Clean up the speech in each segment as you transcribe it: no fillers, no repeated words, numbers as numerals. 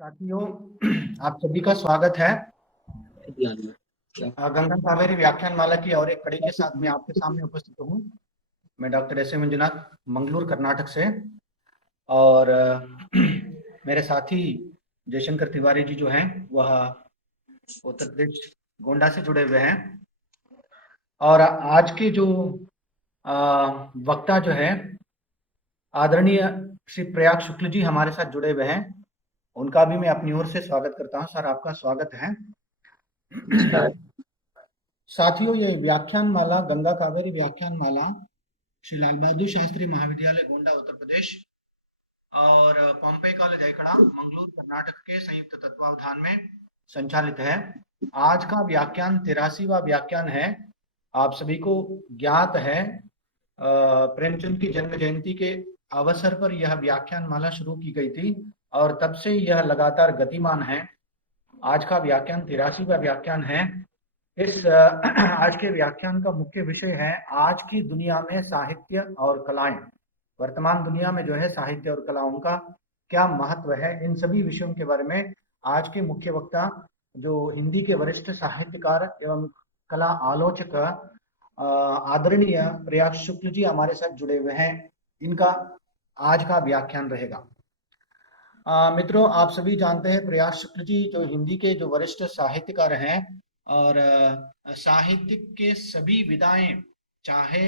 साथियों, आप सभी का स्वागत है गंगा कावेरी व्याख्यान माला की और एक कड़ी के साथ मैं आपके सामने उपस्थित हूँ। मैं doctor S A Manjunath, Mangalore Karnataka से। और मेरे साथी जयशंकर तिवारी जी जो हैं वह उत्तर प्रदेश गोंडा से जुड़े हुए हैं। और आज के जो वक्ता जो है आदरणीय श्री प्रयाग शुक्ल जी हमारे साथ जुड़े हुए हैं। उनका भी मैं अपनी ओर से स्वागत करता हूँ। सर, आपका स्वागत है। साथियों, ये व्याख्यान माला गंगा कावेरी व्याख्यान माला श्री लाल बहादुर शास्त्री महाविद्यालय गोंडा उत्तर प्रदेश और पॉम्पे कॉलेज हैकड़ा मंगलूर कर्नाटक के संयुक्त तत्वावधान में संचालित है। आज का व्याख्यान 83वां व्याख्यान है। आप सभी को ज्ञात है प्रेमचंद की जन्म जयंती के अवसर पर यह व्याख्यान माला शुरू की गई थी और तब से यह लगातार गतिमान है। आज का व्याख्यान 83वां व्याख्यान है। इस आज के व्याख्यान का मुख्य विषय है आज की दुनिया में साहित्य और कलाएं। वर्तमान दुनिया में जो है साहित्य और कलाओं का क्या महत्व है, इन सभी विषयों के बारे में आज के मुख्य वक्ता जो हिंदी के वरिष्ठ साहित्यकार एवं कला आलोचक आदरणीय प्रयाग शुक्ल जी हमारे साथ जुड़े हुए हैं। इनका आज का व्याख्यान रहेगा। मित्रों, आप सभी जानते हैं प्रयाग शुक्ल जी जो हिंदी के जो वरिष्ठ साहित्यकार हैं और साहित्य के सभी विधाएं, चाहे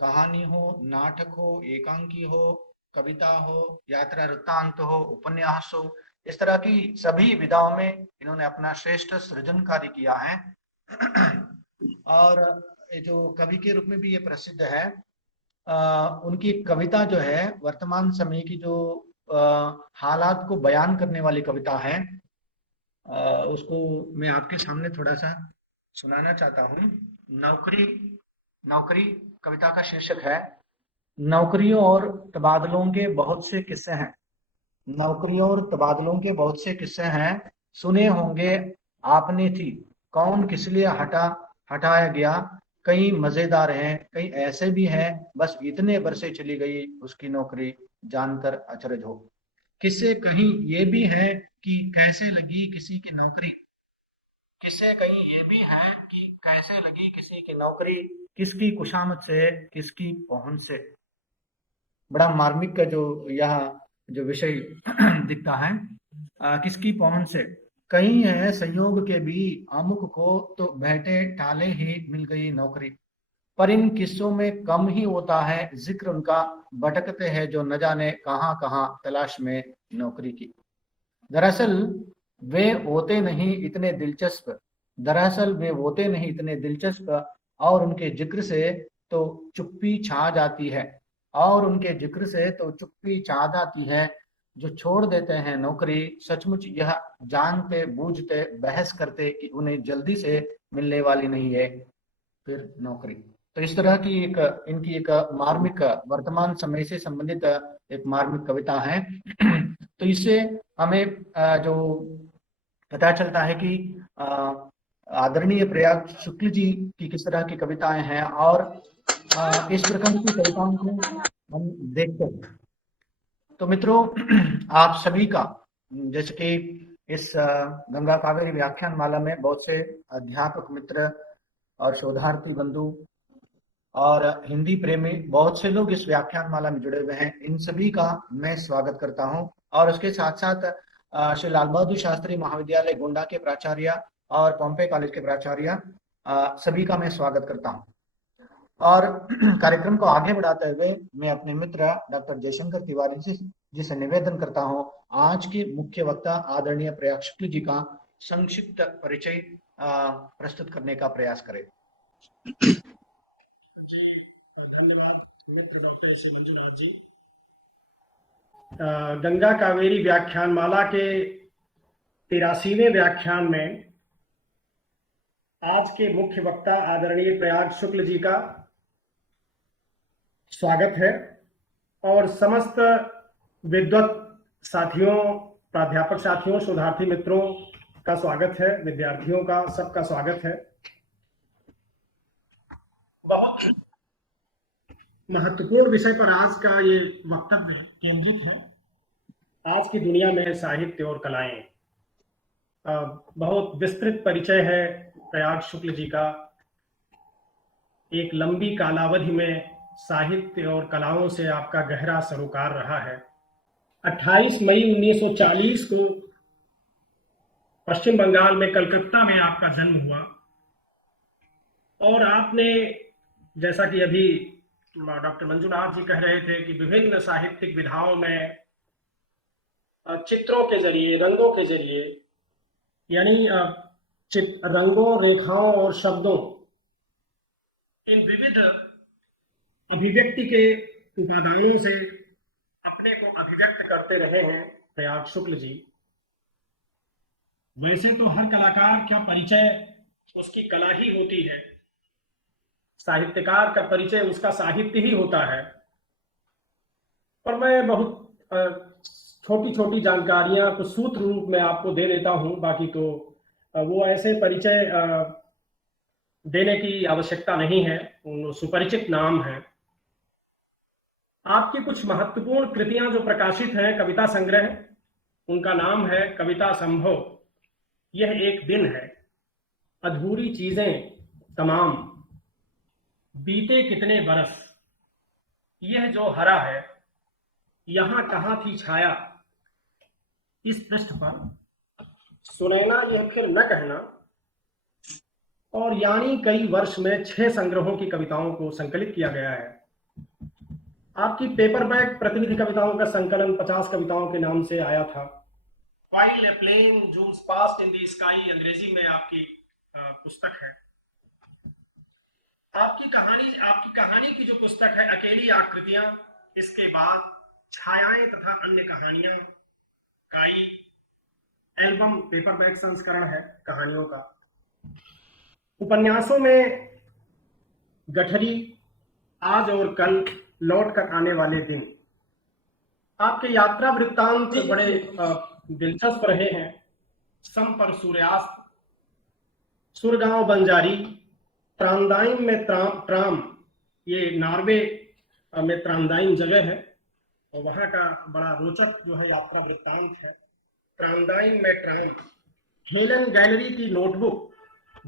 कहानी हो, नाटक हो, एकांकी हो, कविता हो, यात्रा वृत्तांत हो, उपन्यास हो, इस तरह की सभी विधाओं में इन्होंने अपना श्रेष्ठ सृजन कार्य किया है। और जो कवि के रूप में भी ये प्रसिद्ध है। उनकी कविता जो है वर्तमान समय की जो हालात को बयान करने वाली कविता है, उसको मैं आपके सामने थोड़ा सा सुनाना चाहता हूँ। नौकरी नौकरी कविता का शीर्षक है। नौकरियों और तबादलों के बहुत से किस्से हैं। नौकरियों और तबादलों के बहुत से किस्से हैं, सुने होंगे आपने थी। कौन किस लिए हटाया गया, कई मजेदार हैं, कई ऐसे भी हैं बस इतने बरसे चली गई उसकी नौकरी, जानकर अचरज हो। किससे कहीं ये भी है कि कैसे लगी किसी की नौकरी, किससे कहीं ये भी है कि कैसे लगी किसी की नौकरी, किसकी कुशामत से किसकी पहुंच से। बड़ा मार्मिक का जो यह जो विषय दिखता है। किसकी पहुंच से। कहीं है संयोग के भी अमुक को तो बैठे टाले ही मिल गई नौकरी, पर इन किस्सों में कम ही होता है जिक्र उनका, भटकते हैं जो न जाने कहां कहां तलाश में नौकरी की। दरअसल वे होते नहीं इतने दिलचस्प, दरअसल वे होते नहीं इतने दिलचस्प, और उनके जिक्र से तो चुप्पी छा जाती है, और उनके जिक्र से तो चुप्पी छा जाती है। जो छोड़ देते हैं नौकरी सचमुच यह जानते बूझते बहस करते कि उन्हें जल्दी से मिलने वाली नहीं है फिर नौकरी। तो इस तरह की एक इनकी एक मार्मिक वर्तमान समय से संबंधित एक मार्मिक कविता है। तो इससे हमें जो पता चलता है कि आदरणीय प्रयाग शुक्ल जी की किस तरह की कविताएं हैं और इस प्रकार की कविताओं को हम देखते हैं। तो मित्रों, आप सभी का जैसे कि इस गंगा कावेरी व्याख्यान माला में बहुत से अध्यापक मित्र और शोधार्थी बंधु और हिंदी प्रेमी बहुत से लोग इस व्याख्यान माला में जुड़े हुए हैं, इन सभी का मैं स्वागत करता हूं। और उसके साथ साथ श्री लाल बहादुर शास्त्री महाविद्यालय गोंडा के प्राचार्य और पॉम्पे कॉलेज के प्राचार्य सभी का मैं स्वागत करता हूं। और कार्यक्रम को आगे बढ़ाते हुए मैं अपने मित्र डॉक्टर जयशंकर तिवारी जी से निवेदन करता हूं, आज के मुख्य वक्ता आदरणीय प्रयाग शुक्ल जी का संक्षिप्त परिचय प्रस्तुत करने का प्रयास करें। धन्यवाद मित्र डॉक्टर एस ए मंजुनाथ जी। गंगा कावेरी व्याख्यान माला के 83वें व्याख्यान में आज के मुख्य वक्ता आदरणीय प्रयाग शुक्ल जी का स्वागत है और समस्त विद्वत साथियों, प्राध्यापक साथियों, शोधार्थी मित्रों का स्वागत है, विद्यार्थियों का सबका स्वागत है। बहुत महत्वपूर्ण विषय पर आज का ये वक्तव्य केंद्रित है आज की दुनिया में साहित्य और कलाएं, बहुत विस्तृत परिचय है प्रयाग शुक्ल जी का। एक लंबी कालावधि में साहित्य और कलाओं से आपका गहरा सरोकार रहा है। 28 मई 1940 को पश्चिम बंगाल में कलकत्ता में आपका जन्म हुआ और आपने, जैसा कि अभी डॉक्टर मंजुनाथ जी कह रहे थे, कि विभिन्न साहित्यिक विधाओं में चित्रों के जरिए, रंगों के जरिए, यानी रंगों, रेखाओं और शब्दों, इन विविध अभिव्यक्ति के उपादानों से अपने को अभिव्यक्त करते रहे हैं प्रयाग शुक्ल जी। वैसे तो हर कलाकार का परिचय उसकी कला ही होती है, साहित्यकार का परिचय उसका साहित्य ही होता है, पर मैं बहुत छोटी छोटी जानकारियां कुछ सूत्र रूप में आपको दे देता हूं। बाकी तो वो ऐसे परिचय देने की आवश्यकता नहीं है, सुपरिचित नाम है। आपकी कुछ महत्वपूर्ण कृतियां जो प्रकाशित हैं, कविता संग्रह, उनका नाम है कविता संभव, यह एक दिन है, अधूरी चीजें तमाम, बीते कितने बरस, यह जो हरा है, यहां कहां थी छाया, इस पृष्ठ पर सुनैना यह फिर न कहना, और यानी कई वर्ष में 6 संग्रहों की कविताओं को संकलित किया गया है। आपकी पेपरबैक प्रतिनिधि कविताओं का संकलन 50 कविताओं के नाम से आया था। While a plane zooms past in the sky, अंग्रेजी में आपकी पुस्तक है। आपकी कहानी की जो पुस्तक है अकेली आकृतियां, इसके बाद छायाएं तथा अन्य कहानियां, काई एल्बम पेपरबैक संस्करण है कहानियों का। उपन्यासों में गठरी, आज और कल, लौट कर आने वाले दिन। आपके यात्रा वृत्तांत बड़े दिलचस्प रहे हैं। सम पर सूर्यास्त, सुरगांव बंजारी, ट्रांदाइम में ट्राम, ये नॉर्वे में ट्रांदाइम जगह है और वहां का बड़ा रोचक जो है यात्रा वृत्तांत है। ट्रांदाइम में ट्राम, हेलन गैलरी की नोटबुक,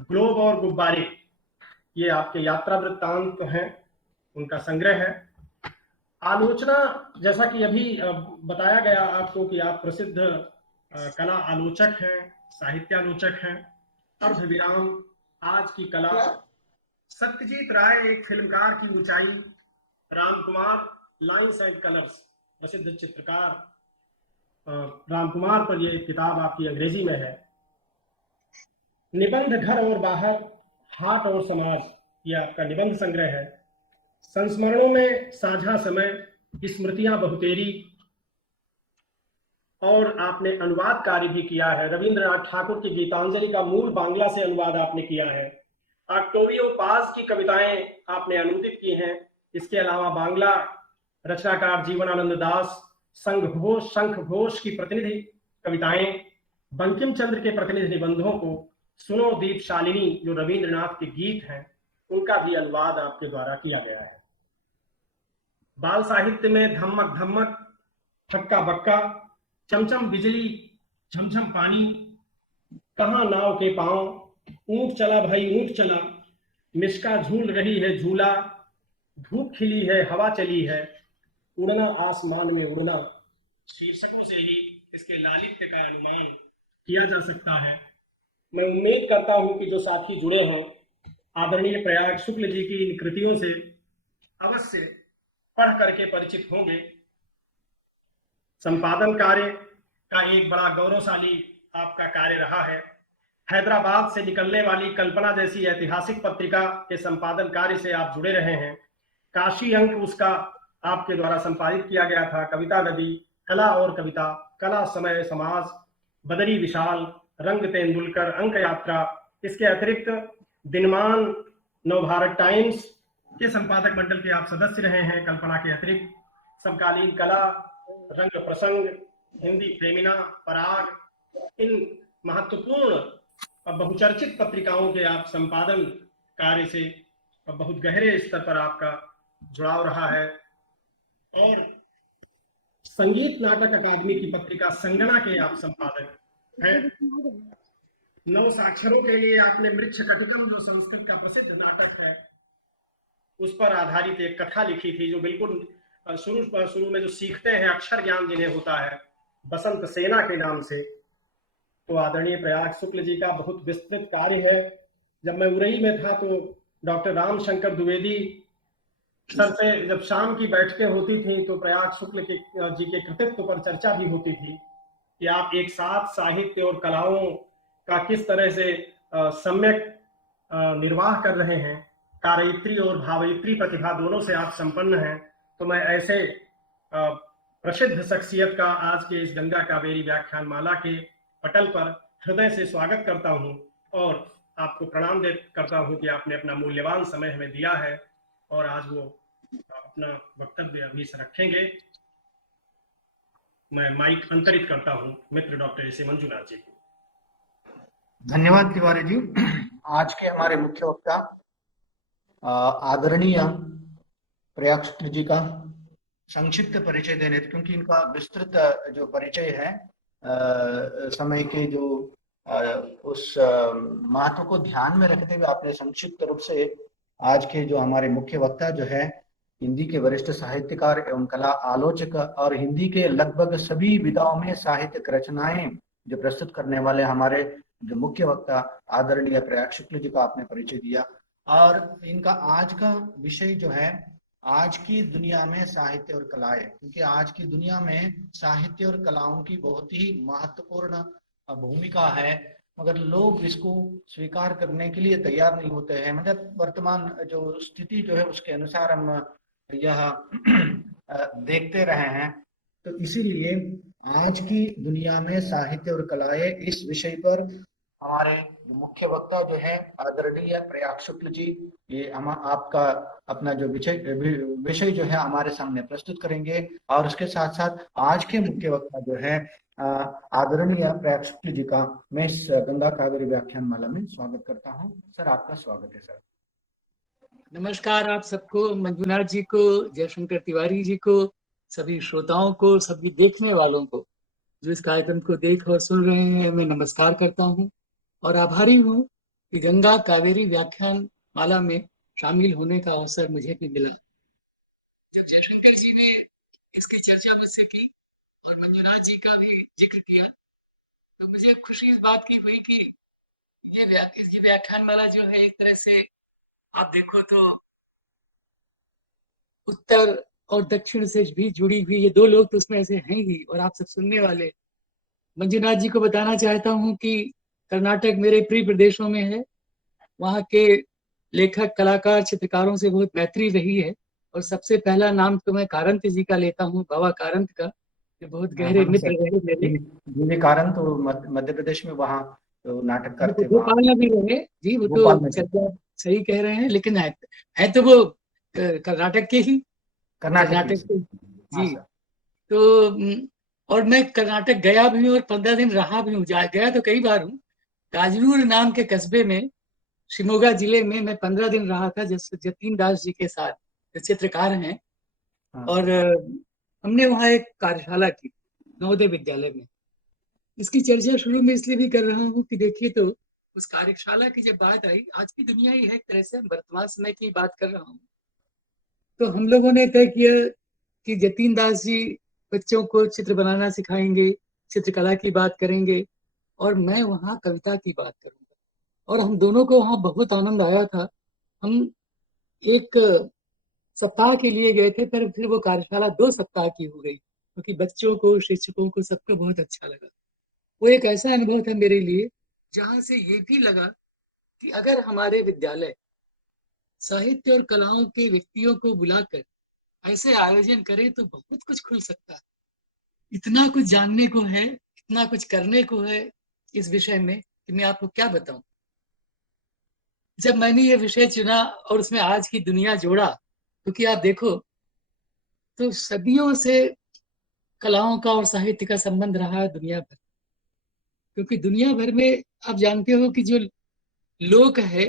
ग्लोब और गुब्बारे, ये आपके यात्रा वृत्तांत हैं, उनका संग्रह है। आलोचना, जैसा कि अभी बताया गया आपको कि आप प्रसिद्ध कला आलोचक हैं, साहित्य आलोचक हैं। अर्धविराम, आज की कला, सत्यजीत राय एक फिल्मकार की ऊंचाई, Ram Kumar, lines and colours, प्रसिद्ध चित्रकार राम कुमार पर यह किताब आपकी अंग्रेजी में है। निबंध घर और बाहर, हाट और समाज, यह आपका निबंध संग्रह है। संस्मरणों में साझा समय, स्मृतियां बहुतेरी, और आपने अनुवाद कार्य भी किया है। रविंद्रनाथ ठाकुर की गीतांजलि का मूल बांग्ला से अनुवाद आपने किया है। ऑक्टेवियो पाज की कविताएं आपने अनुदित की हैं। इसके अलावा बांग्ला रचनाकार जीवनानंद दास, शंख घोष की प्रतिनिधि कविताएं, बंकिम चंद्र के प्रतिनिधि निबंधों को, सुनो दीप शालिनी जो रविंद्रनाथ के गीत हैं, उनका भी अनुवाद आपके द्वारा किया गया है। बाल साहित्य में धम्मक धम्मक, हक्का बक्का, चमचम बिजली, झमझम पानी, कहां नाव के पांव, ऊंट चला भाई ऊंट चला, मिशका झूल रही है झूला, धूप खिली है हवा चली है, उड़ना आसमान में उड़ना, शीर्षकों से ही इसके लालित्य का अनुमान किया जा सकता है। मैं उम्मीद करता हूं कि जो साथी जुड़े हैं आदरणीय प्रयाग शुक्ल जी की इन कृतियों से अवश्य पढ़ करके परिचित होंगे। संपादन कार्य का एक बड़ा गौरवशाली आपका कार्य रहा है। हैदराबाद से निकलने वाली कल्पना जैसी ऐतिहासिक पत्रिका के संपादन कार्य से आप जुड़े रहे हैं। काशी अंक उसका आपके द्वारा संपादित किया गया था। कविता नदी, कला और कविता, कला समय समाज, बदरी विशाल, रंग तेंदुलकर, अंक यात्रा, इसके अतिरिक्त दिनमान, नवभारत टाइम्स के संपादक मंडल के आप सदस्य रहे हैं। कल्पना के अतिरिक्त समकालीन कला, रंग प्रसंग, हिंदी फेमिना, पराग, इन महत्वपूर्ण और बहुचर्चित पत्रिकाओं के आप संपादन कार्य से बहुत गहरे स्तर पर आपका जुड़ाव रहा है। और संगीत नाटक अकादमी की पत्रिका संगना के आप संपादक हैं। 9 साक्षरों के लिए आपने मृच्छकटिकम, जो संस्कृत का प्रसिद्ध नाटक है, उस पर आधारित एक कथा लिखी थी, जो बिल्कुल शुरू में जो सीखते हैं अक्षर ज्ञान जिन्हें होता है, बसंत सेना के नाम से। तो आदरणीय प्रयाग शुक्ल जी का बहुत विस्तृत कार्य है। जब मैं उरई में था तो डॉक्टर रामशंकर द्विवेदी सर से जब शाम की बैठकें होती थी तो प्रयाग शुक्ल जी के कृतित्व पर चर्चा भी होती थी कि आप एक साथ साहित्य और कलाओं का किस तरह से सम्यक निर्वाह कर रहे हैं। कार्यत्री और भावयित्री प्रतिभा दोनों से आप संपन्न हैं। तो मैं ऐसे प्रसिद्ध शख्सियत का आज के इस गंगा कावेरी व्याख्यान माला के पटल पर हृदय से स्वागत करता हूं और आपको प्रणाम करता हूं कि आपने अपना मूल्यवान समय हमें दिया है और आज वो अपना वक्तव्य अभी से रखेंगे। मैं माइक अंतरित करता हूं मित्र डॉक्टर एस ए मंजुनाथ जी को। धन्यवाद तिवारी जी। आज के हमारे मुख्य वक्ता आदरणीय प्रयाग शुक्ल जी का संक्षिप्त परिचय देने, क्योंकि इनका विस्तृत जो परिचय है समय के जो उस महत्व को ध्यान में रखते हुए आपने संक्षिप्त रूप से आज के जो हमारे मुख्य वक्ता जो है हिंदी के वरिष्ठ साहित्यकार एवं कला आलोचक और हिंदी के लगभग सभी विधाओं में साहित्यिक रचनाएं जो प्रस्तुत करने वाले हमारे जो मुख्य वक्ता आदरणीय प्रयाग शुक्ल जी का आपने परिचय दिया। और इनका आज का विषय जो है आज की दुनिया में साहित्य और कलाएं, क्योंकि आज की दुनिया में साहित्य और कलाओं की बहुत ही महत्वपूर्ण भूमिका है, मगर लोग इसको स्वीकार करने के लिए तैयार नहीं होते हैं। मतलब वर्तमान जो स्थिति जो है उसके अनुसार हम यह देखते रहे हैं। तो इसीलिए आज की दुनिया में साहित्य और कलाएं इस विषय पर हमारे मुख्य वक्ता जो है आदरणीय प्रयाग शुक्ल जी, ये हम आपका अपना जो विषय जो है हमारे सामने प्रस्तुत करेंगे। और उसके साथ साथ आज के मुख्य वक्ता जो है आदरणीय प्रयाग शुक्ल जी का मैं इस गंगा कावेरी व्याख्यान माला में स्वागत करता हूं। सर, आपका स्वागत है। सर नमस्कार आप सबको, मंजुनाथ जी को, जयशंकर तिवारी जी को, सभी श्रोताओं को, सभी देखने वालों को जो इस कार्यक्रम को देख और सुन रहे हैं, मैं नमस्कार करता हूं और आभारी हूं कि गंगा कावेरी व्याख्यान माला में शामिल होने का अवसर मुझे भी मिला। जब जयशंकर जी ने इसकी चर्चा मुझसे की और मंजुनाथ जी का भी जिक्र किया तो मुझे खुशी इस बात की हुई कि ये व्याख्यान माला जो है एक तरह से आप देखो तो उत्तर और दक्षिण से भी जुड़ी हुई, ये दो लोग तो उसमें ऐसे हैं ही। और आप सब सुनने वाले, मंजुनाथ जी को बताना चाहता हूं कि कर्नाटक मेरे प्रिय प्रदेशों में है। वहाँ के लेखक, कलाकार, चित्रकारों से बहुत मैत्री रही है। और सबसे पहला नाम तो मैं कारंत जी का लेता हूँ, बाबा कारंत का, जो बहुत गहरे मित्र रहे मेरे। कारंत तो मध्य प्रदेश में वहाँ तो नाटक करते, भोपाल में भी रहे जी, वो तो सही कह रहे हैं, लेकिन है तो वो कर्नाटक के ही, कर्नाटक के जी। तो और मैं कर्नाटक गया भी हूँ और 15 दिन रहा भी हूँ। गया तो कई बार हूँ। काजूर नाम के कस्बे में, शिमोगा जिले में मैं 15 दिन रहा था जतीन दास जी के साथ, जो चित्रकार हैं। और हमने वहाँ एक कार्यशाला की नवोदय विद्यालय में। इसकी चर्चा शुरू में इसलिए भी कर रहा हूँ कि देखिए, तो उस कार्यशाला की जब बात आई, आज की दुनिया ही है एक तरह से, वर्तमान समय की बात कर रहा हूँ। तो हम लोगों ने तय किया कि जतीन दास जी बच्चों को चित्र बनाना सिखाएंगे, चित्रकला की बात करेंगे और मैं वहाँ कविता की बात करूंगा। और हम दोनों को वहाँ बहुत आनंद आया था। हम एक सप्ताह के लिए गए थे, पर फिर वो कार्यशाला 2 सप्ताह की हो गई, क्योंकि बच्चों को, शिक्षकों को, सबको बहुत अच्छा लगा। वो एक ऐसा अनुभव था मेरे लिए जहाँ से ये भी लगा कि अगर हमारे विद्यालय साहित्य और कलाओं के व्यक्तियों को बुलाकर ऐसे आयोजन करें तो बहुत कुछ खुल सकता है। इतना कुछ जानने को है, इतना कुछ करने को है इस विषय में कि मैं आपको क्या बताऊं। जब मैंने ये विषय चुना और उसमें आज की दुनिया जोड़ा, क्योंकि आप देखो तो सदियों से कलाओं का और साहित्य का संबंध रहा है दुनिया भर। क्योंकि दुनिया भर में आप जानते हो कि जो लोक है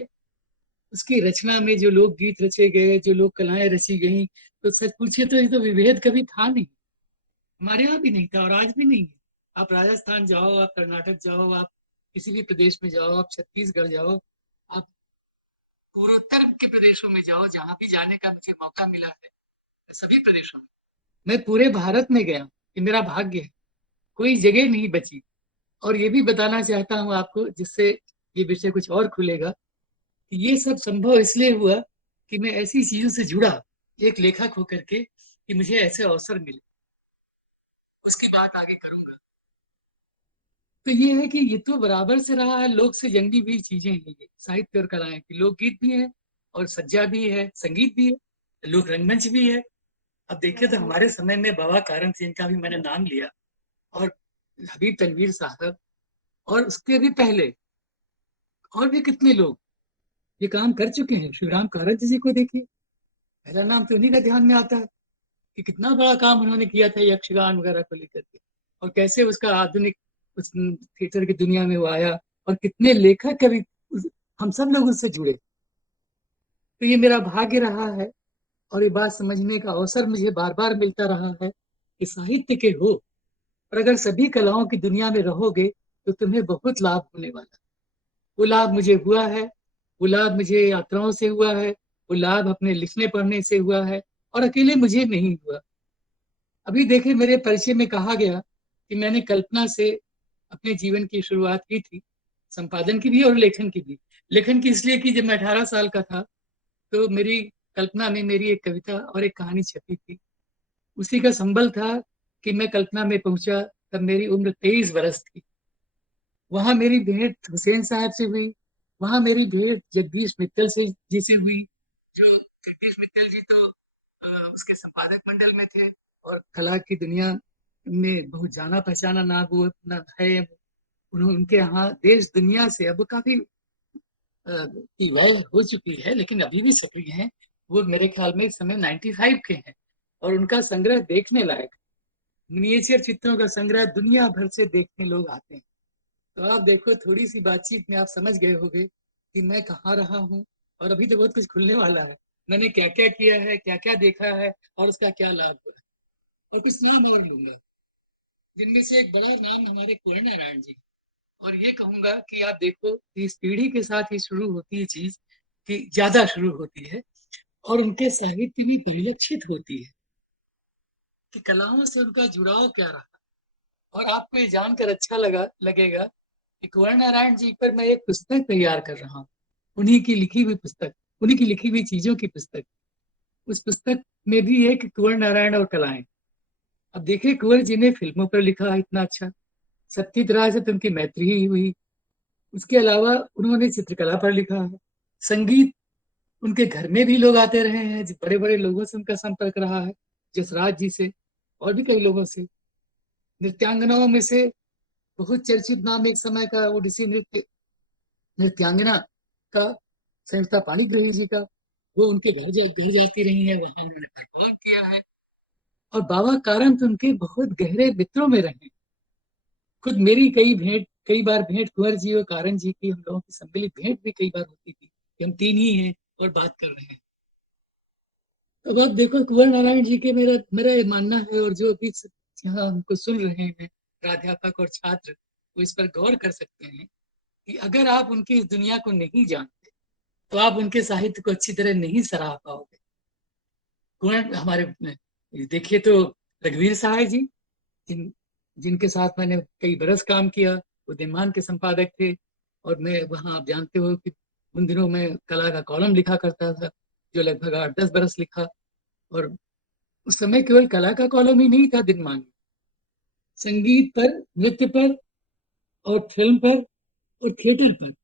उसकी रचना में जो लोक गीत रचे गए, जो लोक कलाएं रची गई, तो सच पूछिए तो ये तो विभेद कभी था नहीं। हमारे यहाँ भी नहीं था और आज भी नहीं है। आप राजस्थान जाओ, आप कर्नाटक जाओ, आप किसी भी प्रदेश में जाओ, आप छत्तीसगढ़ जाओ, आप पूर्वोत्तर के प्रदेशों में जाओ, जहाँ भी जाने का मुझे मौका मिला है, सभी प्रदेशों में मैं पूरे भारत में गया। ये मेरा भाग्य है, कोई जगह नहीं बची। और ये भी बताना चाहता हूँ आपको, जिससे ये विषय कुछ और खुलेगा, कि ये सब संभव इसलिए हुआ कि मैं ऐसी चीजों से जुड़ा एक लेखक होकर के, कि मुझे ऐसे अवसर मिले। उसकी बात आगे करूंगा। तो ये है कि ये तो बराबर से रहा है, लोक से जंगी हुई चीजें हैं ये, साहित्य और कलाएं की। लोकगीत भी है और सज्जा भी है, संगीत भी है, लोक रंगमंच भी है। अब देखिए तो हमारे समय में बाबा कारम सिंह का भी मैंने नाम लिया, और हबीब तनवीर साहब, और उसके भी पहले और भी कितने लोग ये काम कर चुके हैं। शिवराम कारंत जी को देखिए, पहला नाम तो उन्हीं का ध्यान में आता है कि कितना बड़ा काम उन्होंने किया था यक्षगान वगैरह को लेकर के, और कैसे उसका आधुनिक उस थिएटर की दुनिया में वो आया, और कितने लेखक कवि हम सब लोग उससे जुड़े। तो ये मेरा भाग्य रहा है, और ये बात समझने का अवसर मुझे बार बार मिलता रहा है कि साहित्य के हो, और अगर सभी कलाओं की दुनिया में रहोगे तो तुम्हें बहुत लाभ होने वाला। वो लाभ मुझे हुआ है, वो लाभ मुझे यात्राओं से हुआ है, वो लाभ अपने लिखने पढ़ने से हुआ है, और अकेले मुझे नहीं हुआ। अभी देखिए, मेरे परिचय में कहा गया कि मैंने कल्पना से अपने जीवन की शुरुआत की थी, संपादन की भी और लेखन की भी। लेखन की इसलिए कि जब मैं 18 साल का था, तो मेरी कल्पना में मेरी एक कविता और एक कहानी छपी थी। उसी का संबल था कि मैं कल्पना में पहुंचा, तब मेरी उम्र 23 बरस थी। वहां मेरी भेंट हुसैन साहब से हुई, वहां मेरी भेंट जगदीश मित्तल से जी से हुई। जो जगदीश मित्तल जी तो उसके संपादक मंडल में थे, और कला की दुनिया में बहुत जाना पहचाना ना वो ना है। उन्होंने उनके यहाँ देश दुनिया से अब काफी की वह हो चुकी है, लेकिन अभी भी सक्रिय हैं। वो मेरे ख्याल में इस समय 95 के हैं, और उनका संग्रह देखने लायक, मिनिएचर चित्रों का संग्रह दुनिया भर से देखने लोग आते हैं। तो आप देखो, थोड़ी सी बातचीत में आप समझ गए होंगे कि मैं कहाँ रहा हूँ, और अभी तो बहुत कुछ खुलने वाला है। मैंने क्या क्या किया है, क्या क्या देखा है, और उसका क्या लाभ हुआ है। और कुछ नाम और लूंगा, जिनमें से एक बड़ा नाम हमारे कुंवर नारायण जी। और ये कहूंगा कि आप देखो कि इस पीढ़ी के साथ ही शुरू होती है चीज, कि ज्यादा शुरू होती है, और उनके साहित्य भी परिलक्षित होती है कि कलाओं से उनका जुड़ाव क्या रहा। और आपको ये जानकर अच्छा लगेगा कि कुंवर नारायण जी पर मैं एक पुस्तक तैयार कर रहा हूँ, उन्हीं की लिखी हुई पुस्तक, उन्हीं की लिखी हुई चीजों की पुस्तक। उस पुस्तक में भी है कि कुंवर नारायण और कलाएं। अब देखिए, कुंवर जी ने फिल्मों पर लिखा इतना अच्छा, सत्यजित से तो उनकी मैत्री ही हुई। उसके अलावा उन्होंने चित्रकला पर लिखा है, संगीत, उनके घर में भी लोग आते रहे हैं, बड़े बड़े लोगों से उनका संपर्क रहा है, जसराज जी से और भी कई लोगों से। नृत्यांगनाओं में से बहुत चर्चित नाम एक समय का ओडिसी नृत्यांगना का संयुक्ता पाणिग्रही जी का, वो उनके घर जाती रही है, वहां उन्होंने परफॉर्म किया है। और बाबा कारम तो उनके बहुत गहरे मित्रों में रहे। खुद मेरी कई बार भेंट कुंवर जी और कारन जी की, हम लोगों की सम्मिलित भेंट भी कई बार होती थी कि हम तीन ही हैं और बात कर रहे हैं। अब आप देखो, कुंवर नारायण जी के मेरा मेरा ये मानना है, और जो अभी यहाँ हमको सुन रहे हैं प्राध्यापक और छात्र, वो इस पर गौर कर सकते हैं कि अगर आप उनकी इस दुनिया को नहीं जानते, तो आप उनके साहित्य को अच्छी तरह नहीं सराह पाओगे। कुंवर हमारे देखिए तो रघुवीर सहाय जी, जिनके साथ मैंने कई बरस काम किया, वो दिनमान के संपादक थे। और मैं वहाँ, आप जानते हो कि उन दिनों में कला का कॉलम लिखा करता था, जो लगभग 8-10 बरस लिखा। और उस समय केवल कला का कॉलम ही नहीं था दिनमान में, संगीत पर, नृत्य पर, और फिल्म पर, और थिएटर पर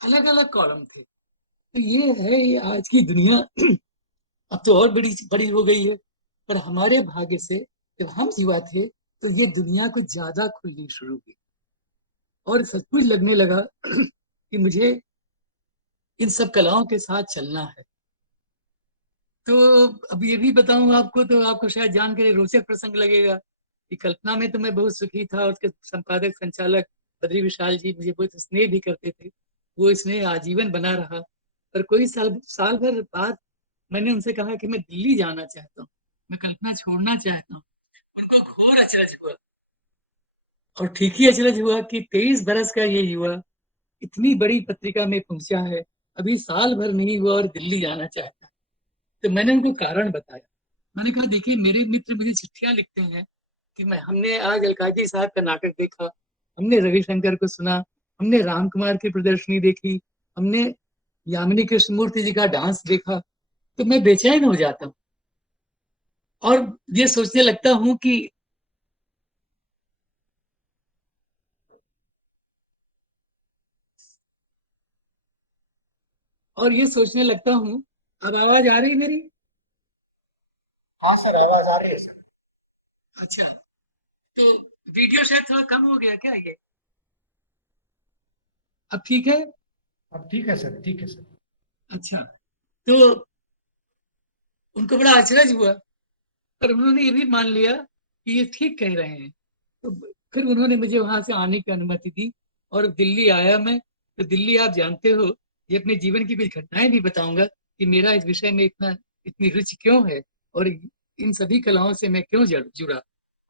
अलग अलग कॉलम थे। तो ये है, ये आज की दुनिया अब तो और बड़ी बड़ी हो गई है, पर हमारे भाग्य से जब हम युवा थे, तो ये दुनिया कुछ ज्यादा खुलनी शुरू हुई, और सचमुच लगने लगा कि मुझे इन सब कलाओं के साथ चलना है। तो अब ये भी बताऊं आपको, तो आपको शायद जानकर रोचक प्रसंग लगेगा कि कल्पना में तो मैं बहुत सुखी था, और उसके संपादक संचालक बद्री विशाल जी मुझे बहुत स्नेह भी करते थे। वो स्नेह आजीवन बना रहा। पर कोई साल भर बाद मैंने उनसे कहा कि मैं दिल्ली जाना चाहता हूँ, मैं कल्पना छोड़ना चाहता हूँ। उनको घोर अचरज हुआ। और ठीक ही अचरज हुआ कि 23 बरस का ये युवा इतनी बड़ी पत्रिका में पहुंचा है, अभी साल भर नहीं हुआ और दिल्ली जाना चाहता है। तो मैंने उनको कारण बताया। मैंने कहा देखिए, मेरे मित्र मुझे चिट्ठियां लिखते हैं कि मैं हमने आज अलकाजी साहब का नाटक देखा, हमने रविशंकर को सुना, हमने राम कुमार की प्रदर्शनी देखी, हमने यामिनी कृष्णमूर्ति जी का डांस देखा। तो मैं बेचैन हो जाता हूँ और ये सोचने लगता हूँ कि अब आवाज आ रही है मेरी? हाँ सर, आवाज आ रही है सर। अच्छा, तो वीडियो शायद थोड़ा कम हो गया क्या ये? अब ठीक है? अब ठीक है सर, ठीक है सर। अच्छा, तो उनको बड़ा अचरज हुआ, पर उन्होंने ये भी मान लिया कि ये ठीक कह रहे हैं। तो फिर उन्होंने मुझे वहां से आने की अनुमति दी और दिल्ली आया मैं। तो दिल्ली आप जानते हो, ये अपने जीवन की कुछ घटनाएं भी बताऊंगा कि मेरा इस विषय में इतनी रुचि क्यों है और इन सभी कलाओं से मैं क्यों जुड़ा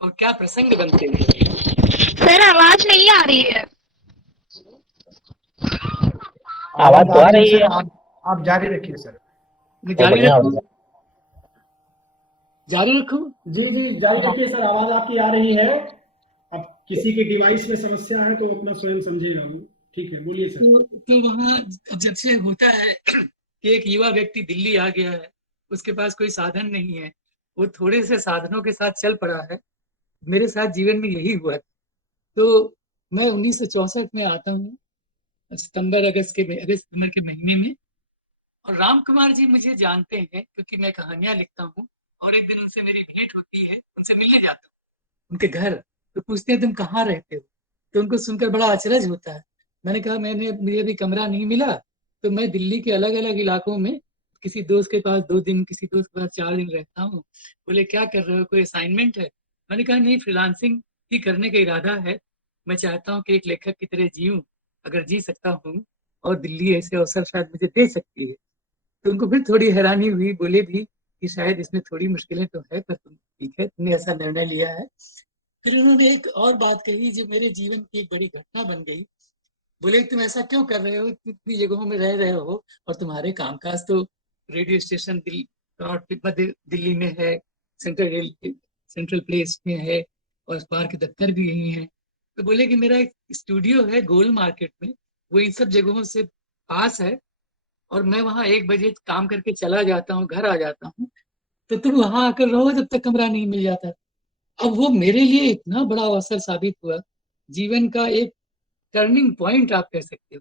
और क्या प्रसंग बनते हैं। सर आवाज नहीं आ रही है। आवाज आवाज तो आ आ रही है रही सर, है। आप जारी रखिए सर। मैं बहुत जारी बढ़िया हो रखूं? गया। जारी रखूं? जी जी, जारी रखिए सर, आवाज आपकी आ रही है। अब किसी की डिवाइस में समस्या है तो अपना स्वयं समझेगा वो। ठीक है, बोलिए सर। तो वहाँ जब से होता है कि एक युवा व्यक्ति दिल्ली आ गया है, उसके पास कोई साधन नहीं है, वो थोड़े से साधनों के साथ चल पड़ा है। मेरे साथ जीवन में यही हुआ। तो मैं 1964 में आता हूँ, अगस्त सितंबर के महीने में। और राम कुमार जी मुझे जानते हैं क्योंकि मैं कहानियां लिखता हूँ। और एक दिन उनसे मेरी भेंट होती है, उनसे मिलने जाता हूँ उनके घर। तो पूछते हैं तुम कहाँ रहते हो? तो उनको सुनकर बड़ा अचरज होता है। मैंने कहा मुझे अभी कमरा नहीं मिला, तो मैं दिल्ली के अलग अलग इलाकों में किसी दोस्त के पास 2 दिन, किसी दोस्त के पास 4 दिन रहता हूँ। बोले क्या कर रहे हो, कोई असाइनमेंट है? मैंने कहा नहीं, फ्रीलांसिंग ही करने का इरादा है। मैं चाहता हूँ कि एक लेखक की तरह जीऊं, अगर जी सकता हूँ, और दिल्ली ऐसे अवसर शायद मुझे दे सकती है। तो उनको फिर थोड़ी हैरानी हुई, बोले भी कि शायद इसमें थोड़ी मुश्किलें तो है, पर तुम ठीक है, तुमने ऐसा निर्णय लिया है। फिर उन्होंने एक और बात कही जो मेरे जीवन की एक बड़ी घटना बन गई। बोले तुम ऐसा क्यों कर रहे हो, इतनी जगहों में रह रहे हो और तुम्हारे कामकाज तो रेडियो स्टेशन मध्य दिल्ली में है, सेंट्रल प्लेस में है, और अखबार के दफ्तर भी यही है। तो बोले कि मेरा एक स्टूडियो है गोल मार्केट में, वो इन सब जगहों से पास है, और मैं वहाँ 1 बजे काम करके चला जाता हूँ, घर आ जाता हूँ। तो तुम वहां आकर रहो जब तक कमरा नहीं मिल जाता। अब वो मेरे लिए इतना बड़ा अवसर साबित हुआ, जीवन का एक टर्निंग पॉइंट आप कह सकते हो।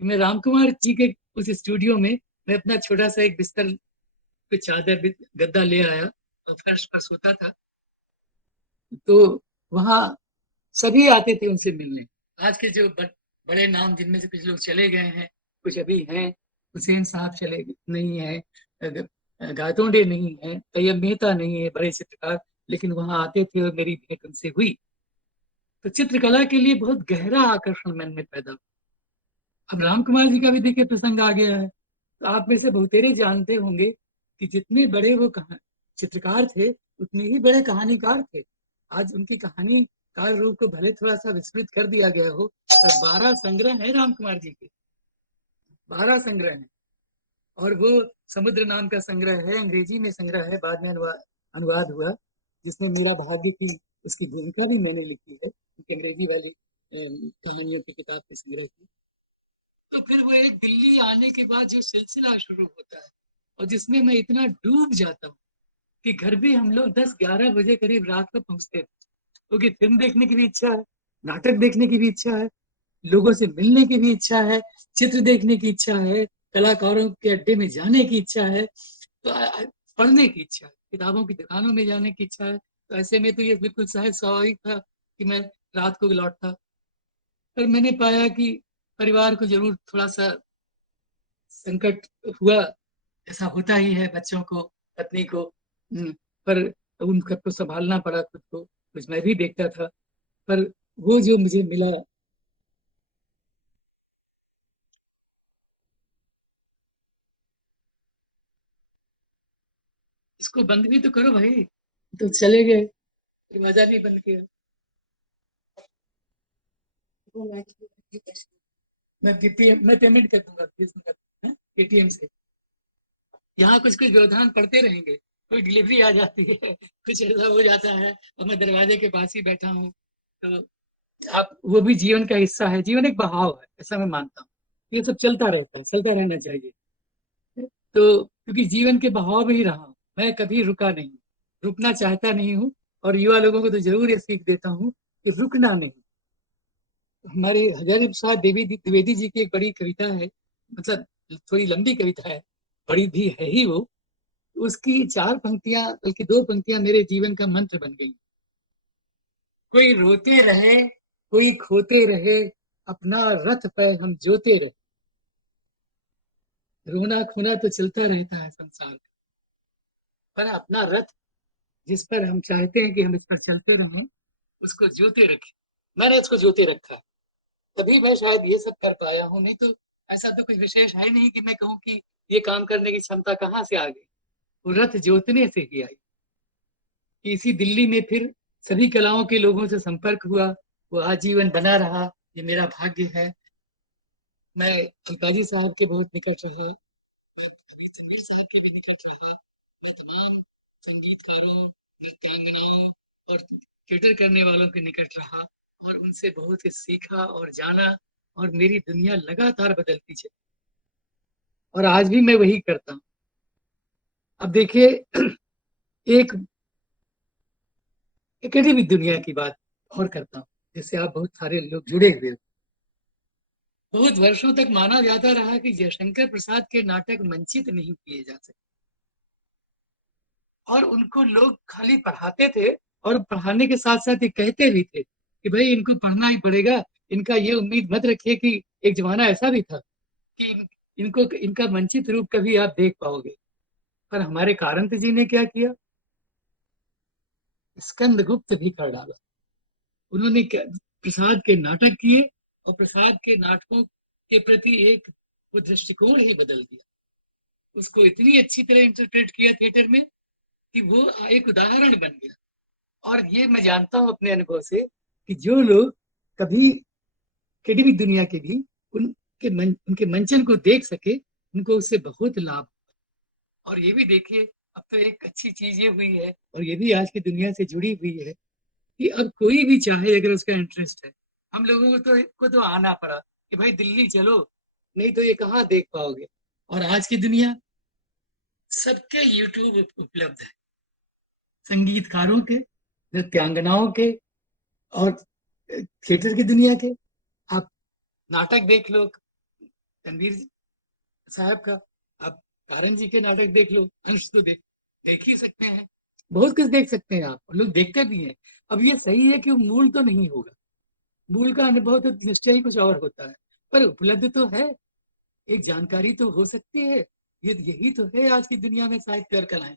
मैं राम कुमार जी के उस स्टूडियो में मैं अपना छोटा सा एक बिस्तर पे गद्दा ले आया और फर्श पर सोता था। तो वहाँ सभी आते थे उनसे मिलने। आज के जो बड़े नाम, जिनमें से कुछ लोग चले गए हैं, कुछ अभी हैं। हुसैन साहब नहीं है, गायतोंडे नहीं है, तैयब मेहता नहीं है, बड़े चित्रकार, लेकिन वहां आते थे और मेरी भेंट उनसे हुई। तो चित्रकला के लिए बहुत गहरा आकर्षण मन में पैदा हुआ। अब राम कुमार जी का भी देखिए प्रसंग आ गया है। तो आप में से बहुतेरे जानते होंगे कि जितने बड़े वो चित्रकार थे, उतने ही बड़े कहानीकार थे। आज उनकी कहानी कार रूप को भले थोड़ा सा विस्मृत कर दिया गया हो, पर 12 संग्रह है राम कुमार जी के, 12 संग्रह है। और वो समुद्र नाम का संग्रह है, अंग्रेजी में संग्रह है, बाद में अनुवाद हुआ, जिसमें मेरा भाग्य थी। इसकी भूमिका भी मैंने लिखी है, अंग्रेजी वाली कहानियों की किताब के संग्रह की। तो फिर वो एक दिल्ली आने के बाद जो सिलसिला शुरू होता है, और जिसमें मैं इतना डूब जाता हूँ कि घर भी हम लोग 10-11 बजे करीब रात को पहुंचते थे, क्योंकि फिल्म देखने की भी इच्छा है, नाटक देखने की भी इच्छा है, लोगों से मिलने की भी इच्छा है, चित्र देखने की इच्छा है, कलाकारों के अड्डे में जाने की इच्छा है, तो पढ़ने की इच्छा है, किताबों की दुकानों में जाने की इच्छा है। तो ऐसे में तो ये बिल्कुल सहज स्वाभाविक था कि मैं रात को लौटता। पर मैंने पाया कि परिवार को जरूर थोड़ा सा संकट हुआ, ऐसा होता ही है बच्चों को, पत्नी को। पर उन सबको संभालना पड़ा खुद को, कुछ मैं भी देखता था। पर वो जो मुझे मिला, इसको बंद भी तो करो भाई। तो चले गए। दरवाजा नहीं बंद किया। मैं पेमेंट कर दूंगा पेटीएम से। यहाँ कुछ कुछ व्यवधान पड़ते रहेंगे, कोई डिलीवरी आ जाती है, कुछ ऐसा हो जाता है और मैं दरवाजे के पास ही बैठा हूँ। तो आप, वो भी जीवन का हिस्सा है, जीवन एक बहाव है, ऐसा मैं मानता हूँ। ये सब चलता रहता है, चलता रहना चाहिए। तो क्योंकि जीवन के बहाव में ही रहा हूँ, मैं कभी रुका नहीं, रुकना चाहता नहीं हूँ। और युवा लोगों को तो जरूर ये सीख देता हूँ कि रुकना नहीं। हमारे हजारी प्रसाद द्विवेदी जी की एक बड़ी कविता है, मतलब थोड़ी लंबी कविता है, बड़ी भी है ही वो। उसकी 4 पंक्तियां, बल्कि 2 पंक्तियां मेरे जीवन का मंत्र बन गई। कोई रोते रहे, कोई खोते रहे, अपना रथ पे हम जोते रहे। रोना खोना तो चलता रहता है संसार में, पर अपना रथ जिस पर हम चाहते हैं कि हम इस पर चलते रहें, उसको जोते रखें। मैंने इसको जोते रखा है, तभी मैं शायद ये सब कर पाया हूँ। नहीं तो ऐसा तो कुछ विशेष है नहीं कि मैं कहूँ कि ये काम करने की क्षमता कहाँ से आ गई। वो रथ जोतने से ही आई। कि इसी दिल्ली में फिर सभी कलाओं के लोगों से संपर्क हुआ, वो आजीवन बना रहा, ये मेरा भाग्य है। मैं अलकाजी साहब के बहुत निकट रहा, मैं कबीर जमीर साहब के भी निकट रहा, मैं तमाम संगीतकारों, नृत्यांगनाओं और थिएटर करने वालों के निकट रहा और उनसे बहुत कुछ सीखा और जाना, और मेरी दुनिया लगातार बदलती चली और आज भी मैं वही करता हूँ। अब देखिए, एक एकेडमिक दुनिया की बात और करता हूँ, जिससे आप बहुत सारे लोग जुड़े हुए हो। बहुत वर्षों तक माना जाता रहा कि जयशंकर प्रसाद के नाटक मंचित नहीं किए जा सकते, और उनको लोग खाली पढ़ाते थे और पढ़ाने के साथ साथ ये कहते भी थे कि भाई इनको पढ़ना ही पड़ेगा, इनका ये उम्मीद मत रखिए कि एक जमाना ऐसा भी था कि इनको इनका मंचित रूप कभी आप देख पाओगे। पर हमारे कारंत जी ने क्या किया, स्कंदगुप्त भी कर डाला। उन्होंने प्रसाद के नाटक किए और प्रसाद के नाटकों के प्रति एक वो दृष्टिकोण ही बदल दिया। उसको इतनी अच्छी तरह इंटरप्रेट किया थिएटर में कि वो एक उदाहरण बन गया। और ये मैं जानता हूं अपने अनुभव से कि जो लोग कभी एकेडमिक दुनिया के भी उनके मंचन को देख सके, उनको उससे बहुत लाभ। और ये भी देखिए, अब तो एक अच्छी चीज ये हुई है, और ये भी आज की दुनिया से जुड़ी हुई है, कि अब कोई भी चाहे अगर उसका इंटरेस्ट है, हम लोगों को तो आना पड़ा कि भाई दिल्ली चलो, नहीं तो ये कहाँ देख पाओगे। और आज की दुनिया सबके यूट्यूब उपलब्ध है, संगीतकारों के, नृत्यांगनाओं के, और थिएटर की दुनिया के। आप नाटक देख लो रणवीर साहब का, आप कारन जी के नाटक देख लो, अंश तो देख ही सकते हैं, बहुत कुछ देख सकते हैं आप, लोग देखते भी हैं। अब ये सही है कि मूल तो नहीं होगा, मूल का अनुभव तो निश्चय ही कुछ और होता है, पर उपलब्ध तो है, एक जानकारी तो हो सकती है। ये यही तो है आज की दुनिया में साहित्य और कलाएं।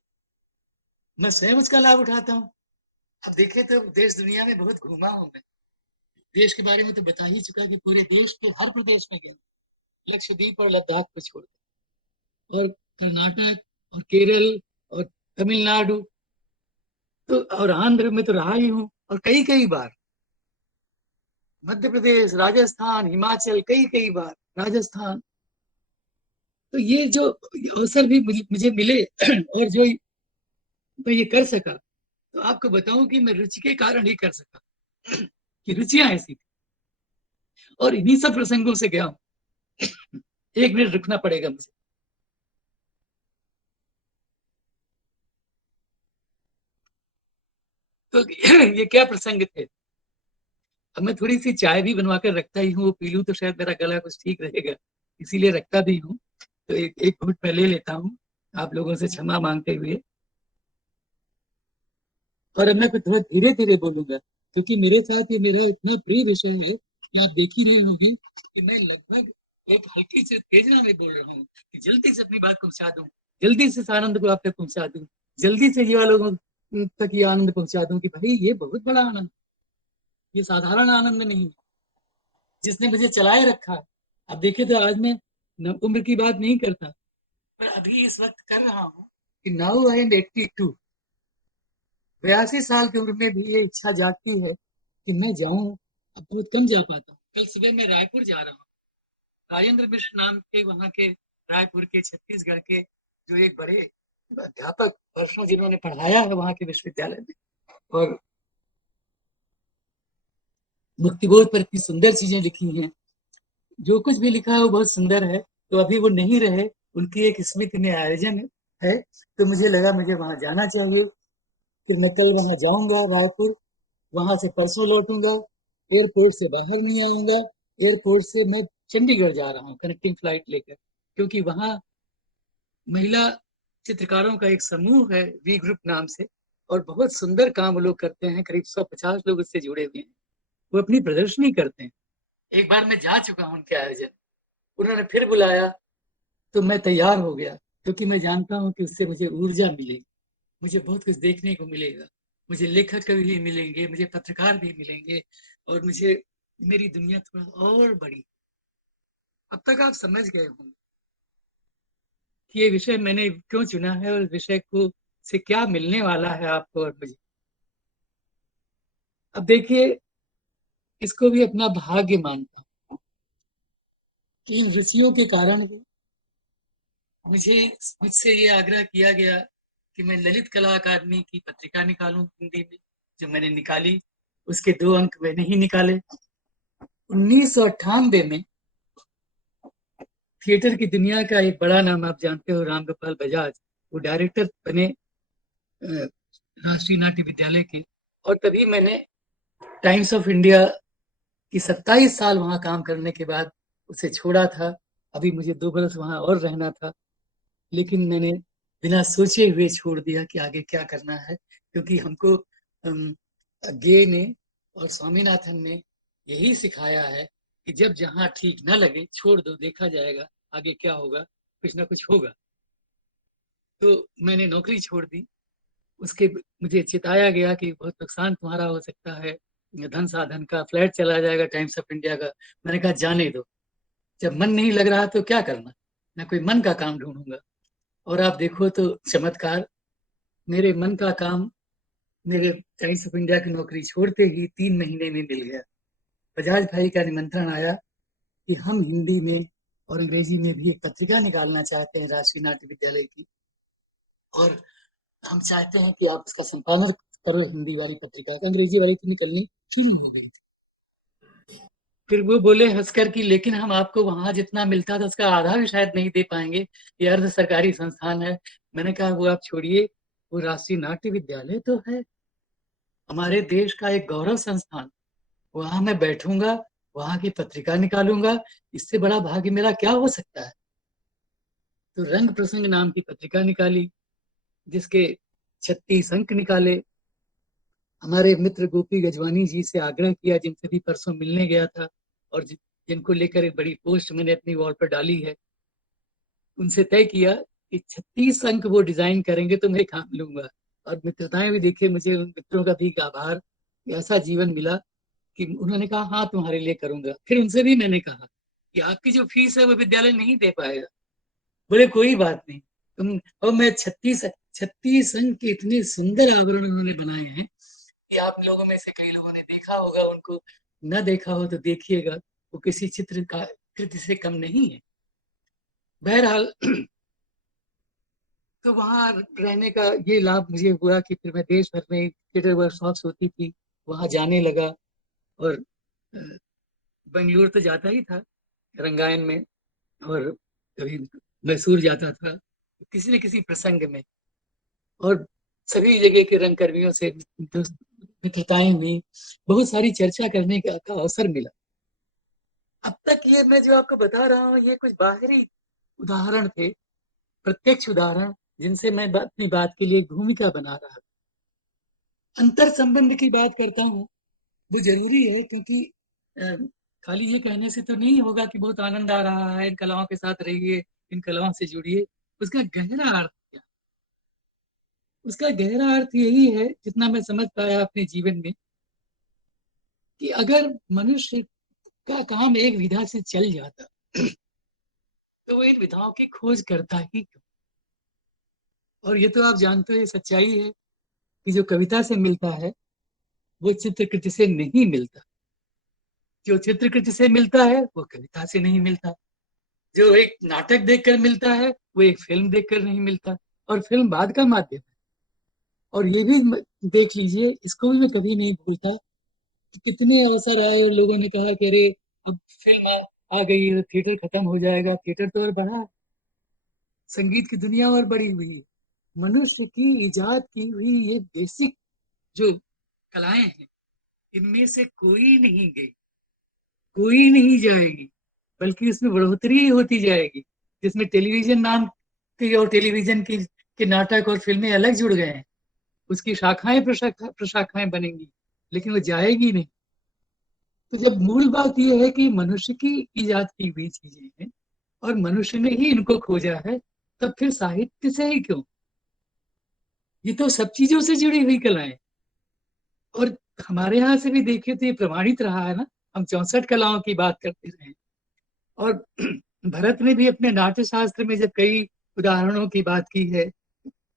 मैं स्वयं उसका लाभ उठाता हूँ। अब देखे तो देश दुनिया में बहुत घूमा हूं मैं, देश के बारे में तो बता ही चुका कि पूरे देश के हर प्रदेश में गया, लक्षद्वीप और लद्दाख को छोड़, और कर्नाटक और केरल और तमिलनाडु, तो और आंध्र में तो रहा ही हूँ, और कई कई बार मध्य प्रदेश, राजस्थान, हिमाचल, कई कई बार राजस्थान। तो ये जो अवसर भी मुझे मिले और जो मैं ये कर सका, तो आपको बताऊं कि मैं रुचि के कारण ही कर सका, कि रुचियां ऐसी थी, और इन्हीं सब प्रसंगों से गया हूं। 1 मिनट रुकना पड़ेगा मुझे। तो ये क्या प्रसंग थे। अब मैं थोड़ी सी चाय भी बनवा कर रखता ही हूँ, वो पी लूं तो शायद मेरा गला कुछ ठीक रहेगा, इसीलिए रखता भी हूँ। तो एक घूंट मैं ले लेता हूँ, आप लोगों से क्षमा मांगते हुए। और अब मैं थोड़ा धीरे धीरे बोलूंगा, क्योंकि मेरे साथ ये मेरा इतना प्रिय विषय है कि आप देख ही रहे होंगे कि मैं लगभग एक हल्की से तेजना में बोल रहा हूँ, कि जल्दी से अपनी बात पहुंचा दूं, जल्दी से इस आनंद को आप तक पहुंचा दूं, जल्दी से युवा लोगों तक ये आनंद पहुंचा दूं कि भाई ये बहुत बड़ा आनंद, ये साधारण आनंद नहीं है, जिसने मुझे चलाए रखा है। अब देखिए, तो आज मैं उम्र की बात नहीं करता, पर अभी इस वक्त कर रहा हूँ कि नाउ आई एम 82, 82 साल की उम्र में भी ये इच्छा जागती है कि मैं जाऊं। अब बहुत कम जा पाता हूँ। कल सुबह मैं रायपुर जा रहा हूँ। राजेंद्र मिश्र नाम के वहाँ के रायपुर के छत्तीसगढ़ के जो एक बड़े अध्यापक वर्षों जिन्होंने पढ़ाया है वहाँ के विश्वविद्यालय में, और मुक्तिबोध पर इतनी सुंदर चीजें लिखी हैं, जो कुछ भी लिखा है वो बहुत सुंदर है। तो अभी वो नहीं रहे, उनकी एक स्मृति में आयोजन है, तो मुझे लगा मुझे वहां जाना चाहिए। फिर मैं कल वहां जाऊंगा रायपुर, वहां से परसों लौटूंगा, एयरपोर्ट से बाहर नहीं आऊंगा। एयरपोर्ट से मैं चंडीगढ़ जा रहा हूँ कनेक्टिंग फ्लाइट लेकर, क्योंकि वहां महिला चित्रकारों का एक समूह है वी ग्रुप नाम से, और बहुत सुंदर काम वो लोग करते हैं। करीब 150 लोग उससे जुड़े हुए हैं। वो अपनी प्रदर्शनी करते हैं। एक बार मैं जा चुका हूँ उनके आयोजन, उन्होंने फिर बुलाया तो मैं तैयार हो गया, क्योंकि मैं जानता हूँ कि उससे मुझे ऊर्जा मिलेगी, मुझे बहुत कुछ देखने को मिलेगा, मुझे लेखक भी मिलेंगे, मुझे पत्रकार भी मिलेंगे, और मुझे मेरी दुनिया थोड़ा और बड़ी। अब तक आप समझ गए होंगे कि ये विषय मैंने क्यों चुना है और विषय को से क्या मिलने वाला है आपको और मुझे। अब देखिए, इसको भी अपना भाग्य मानता हूँ कि इन रुचियों के कारण ही मुझे मुझसे ये आग्रह किया गया कि मैं ललित कला अकादमी की पत्रिका निकालूं हिंदी में, जो मैंने निकाली। उसके 2 अंक मैंने ही निकाले। 1998 में थिएटर की दुनिया का एक बड़ा नाम आप जानते हो, राम गोपाल बजाज, वो डायरेक्टर बने राष्ट्रीय नाट्य विद्यालय के। और तभी मैंने टाइम्स ऑफ इंडिया की 27 साल वहां काम करने के बाद उसे छोड़ा था। अभी मुझे 2 बरस वहां और रहना था, लेकिन मैंने बिना सोचे हुए छोड़ दिया कि आगे क्या करना है, क्योंकि हमको गे ने और स्वामीनाथन ने यही सिखाया है कि जब जहां ठीक न लगे छोड़ दो, देखा जाएगा आगे क्या होगा, कुछ ना कुछ होगा। तो मैंने नौकरी छोड़ दी। उसके मुझे चिताया गया कि बहुत नुकसान तुम्हारा हो सकता है, धन साधन का, फ्लैट चला जाएगा टाइम्स ऑफ इंडिया का। मैंने कहा जाने दो, जब मन नहीं लग रहा तो क्या करना, मैं कोई मन का काम ढूंढूंगा। और आप देखो तो चमत्कार, मेरे मन का काम मेरे टाइम्स ऑफ इंडिया की नौकरी छोड़ते ही 3 महीने में मिल गया। बजाज भाई का निमंत्रण आया कि हम हिंदी में और अंग्रेजी में भी एक पत्रिका निकालना चाहते हैं राष्ट्रीय नाट्य विद्यालय की, और हम चाहते हैं कि आप इसका संपादन करो हिंदी वाली पत्रिका का। अंग्रेजी वाली तो निकलनी शुरू हो गई। फिर वो बोले हंसकर कि लेकिन हम आपको वहां जितना मिलता था उसका आधा भी शायद नहीं दे पाएंगे, ये अर्ध सरकारी संस्थान है। मैंने कहा वो आप छोड़िए, वो राष्ट्रीय नाट्य विद्यालय तो है, हमारे देश का एक गौरव संस्थान, वहां मैं बैठूंगा, वहां की पत्रिका निकालूंगा, इससे बड़ा भाग्य मेरा क्या हो सकता है। तो रंग प्रसंग नाम की पत्रिका निकाली, जिसके 36 अंक निकाले। हमारे मित्र गोपी गजवानी जी से आग्रह किया, जिनसे भी परसों मिलने गया था, और जिनको लेकर एक बड़ी पोस्ट मैंने अपनी वॉल पर डाली है। उनसे तय किया कि 36 अंक वो डिजाइन करेंगे तो मैं काम लूंगा। और मित्रताएं भी देखे, मुझे उन मित्रों का भी आभार, ऐसा जीवन मिला कि उन्होंने कहा हाँ तुम्हारे लिए करूंगा। फिर उनसे भी मैंने कहा कि आपकी जो फीस है वो विद्यालय नहीं दे पाएगा। बोले कोई बात नहीं तुम। और मैं 36 अंक के इतने सुंदर आवरण उन्होंने बनाए हैं कि आप लोगों में से कई लोगों ने देखा होगा उनको, न देखा हो तो देखिएगा, वो किसी चित्र का कृति से कम नहीं है। बहरहाल तो वहां रहने का ये लाभ मुझे हुआ कि फिर मैं देश भर में थिएटर वर्कशॉप्स होती थी वहां जाने लगा। और बेंगलुरु तो जाता ही था रंगायन में, और कभी मैसूर जाता था किसी न किसी प्रसंग में, और सभी जगह के रंगकर्मियों से मित्रताएं हुई, बहुत सारी चर्चा करने का अवसर मिला। अब तक ये मैं जो आपको बता रहा हूँ ये कुछ बाहरी उदाहरण थे, प्रत्यक्ष उदाहरण, जिनसे मैं अपनी बात के लिए भूमिका बना रहा। अंतर संबंध की बात करता हूँ, वो जरूरी है, क्योंकि अ, खाली ये कहने से तो नहीं होगा कि बहुत आनंद आ रहा है, इन कलाओं के साथ रहिए, इन कलाओं से जुड़िए। उसका गहरा अर्थ क्या? उसका गहरा अर्थ यही है, जितना मैं समझ पाया अपने जीवन में, कि अगर मनुष्य का काम एक विधा से चल जाता तो वो इन विधाओं की खोज करता ही क्यों? और ये तो आप जानते हो, ये सच्चाई है कि जो कविता से मिलता है वो चित्रकृति से नहीं मिलता, जो चित्रकृति से मिलता है वो कविता से नहीं मिलता, जो एक नाटक देखकर मिलता है वो एक फिल्म देखकर नहीं मिलता, और फिल्म बाद का माध्यम है। और ये भी देख लीजिए, इसको भी मैं कभी नहीं भूलता कि कितने अवसर आए और लोगों ने कहा कि अरे अब फिल्म आ गई है, थिएटर खत्म हो जाएगा, थिएटर तो और बढ़ा, संगीत की दुनिया और बड़ी हुई है। मनुष्य की इजाद की हुई ये बेसिक जो कलाएं हैं, इनमें से कोई नहीं गई, कोई नहीं जाएगी, बल्कि इसमें बढ़ोतरी ही होती जाएगी। जिसमें टेलीविजन नाम की और टेलीविजन की के नाटक और फिल्में अलग जुड़ गए हैं, उसकी शाखाएं प्रशाखाएं बनेंगी, लेकिन वो जाएगी नहीं। तो जब मूल बात यह है कि मनुष्य की इजाद की हुई चीजें हैं और मनुष्य ने ही इनको खोजा है, तब फिर साहित्य से ही क्यों? ये तो सब चीजों से जुड़ी हुई कलाएं। और हमारे यहाँ से भी देखिए तो ये प्रमाणित रहा है ना, हम 64 कलाओं की बात करते रहे। और भरत ने भी अपने नाट्य शास्त्र में जब कई उदाहरणों की बात की है,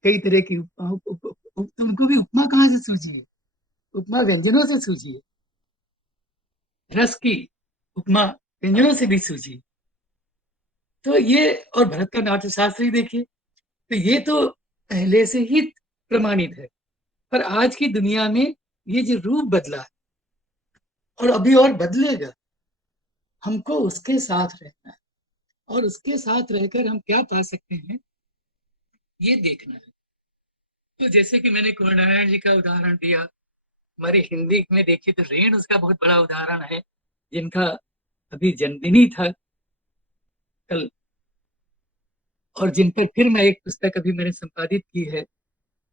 कई तरह की तो उनको भी उपमा कहाँ से सूझी है? उपमा व्यंजनों से सूझी है, रस की उपमा व्यंजनों से भी सूझी है। तो ये, और भरत का नाट्य शास्त्र ही देखिए, तो ये तो पहले से ही प्रमाणित है। पर आज की दुनिया में ये जो रूप बदला है और अभी और बदलेगा, हमको उसके साथ रहना है, और उसके साथ रहकर हम क्या पा सकते हैं ये देखना है। तो जैसे कि मैंने कुंवर नारायण जी का उदाहरण दिया, हमारी हिंदी में देखिए तो रेण उसका बहुत बड़ा उदाहरण है, जिनका अभी जन्मदिन ही था कल, और जिन पर फिर मैं एक पुस्तक अभी मैंने संपादित की है,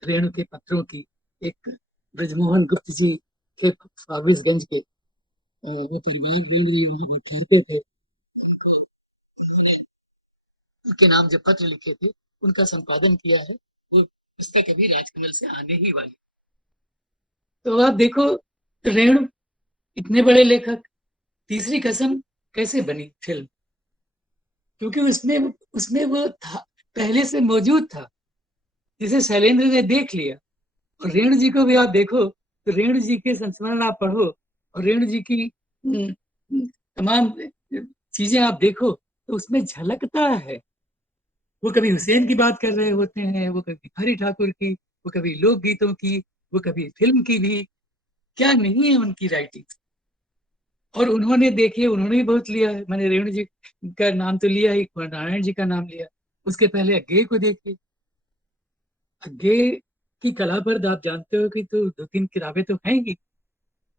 रेणु के पत्रों की। एक ब्रजमोहन गुप्त जी थे फारबिसगंज के, वो परिवार में ठहरते थे, उनके नाम जो पत्र लिखे थे उनका संपादन किया है, वो पुस्तक अभी राजकमल से आने ही वाली। तो आप देखो, रेणु इतने बड़े लेखक, तीसरी कसम कैसे बनी फिल्म? क्योंकि उसमें उसमें वो था, पहले से मौजूद था, जिसे शैलेंद्र ने देख लिया। और रेणु जी को भी आप देखो तो रेणु जी के संस्मरण आप पढ़ो और रेणु जी की तमाम चीजें आप देखो तो उसमें झलकता है। वो कभी हुसैन की बात कर रहे होते हैं, वो कभी भिखारी ठाकुर की, वो कभी लोकगीतों की, वो कभी फिल्म की भी, क्या नहीं है उनकी राइटिंग। और उन्होंने देखिए, उन्होंने भी बहुत लिया है, मैंने रेणु जी का नाम तो लिया ही, कुंवर नारायण जी का नाम लिया, उसके पहले अज्ञे को देखिए। अज्ञे की कला पर आप जानते हो कि तो 2-3 किताबें तो हैं ही,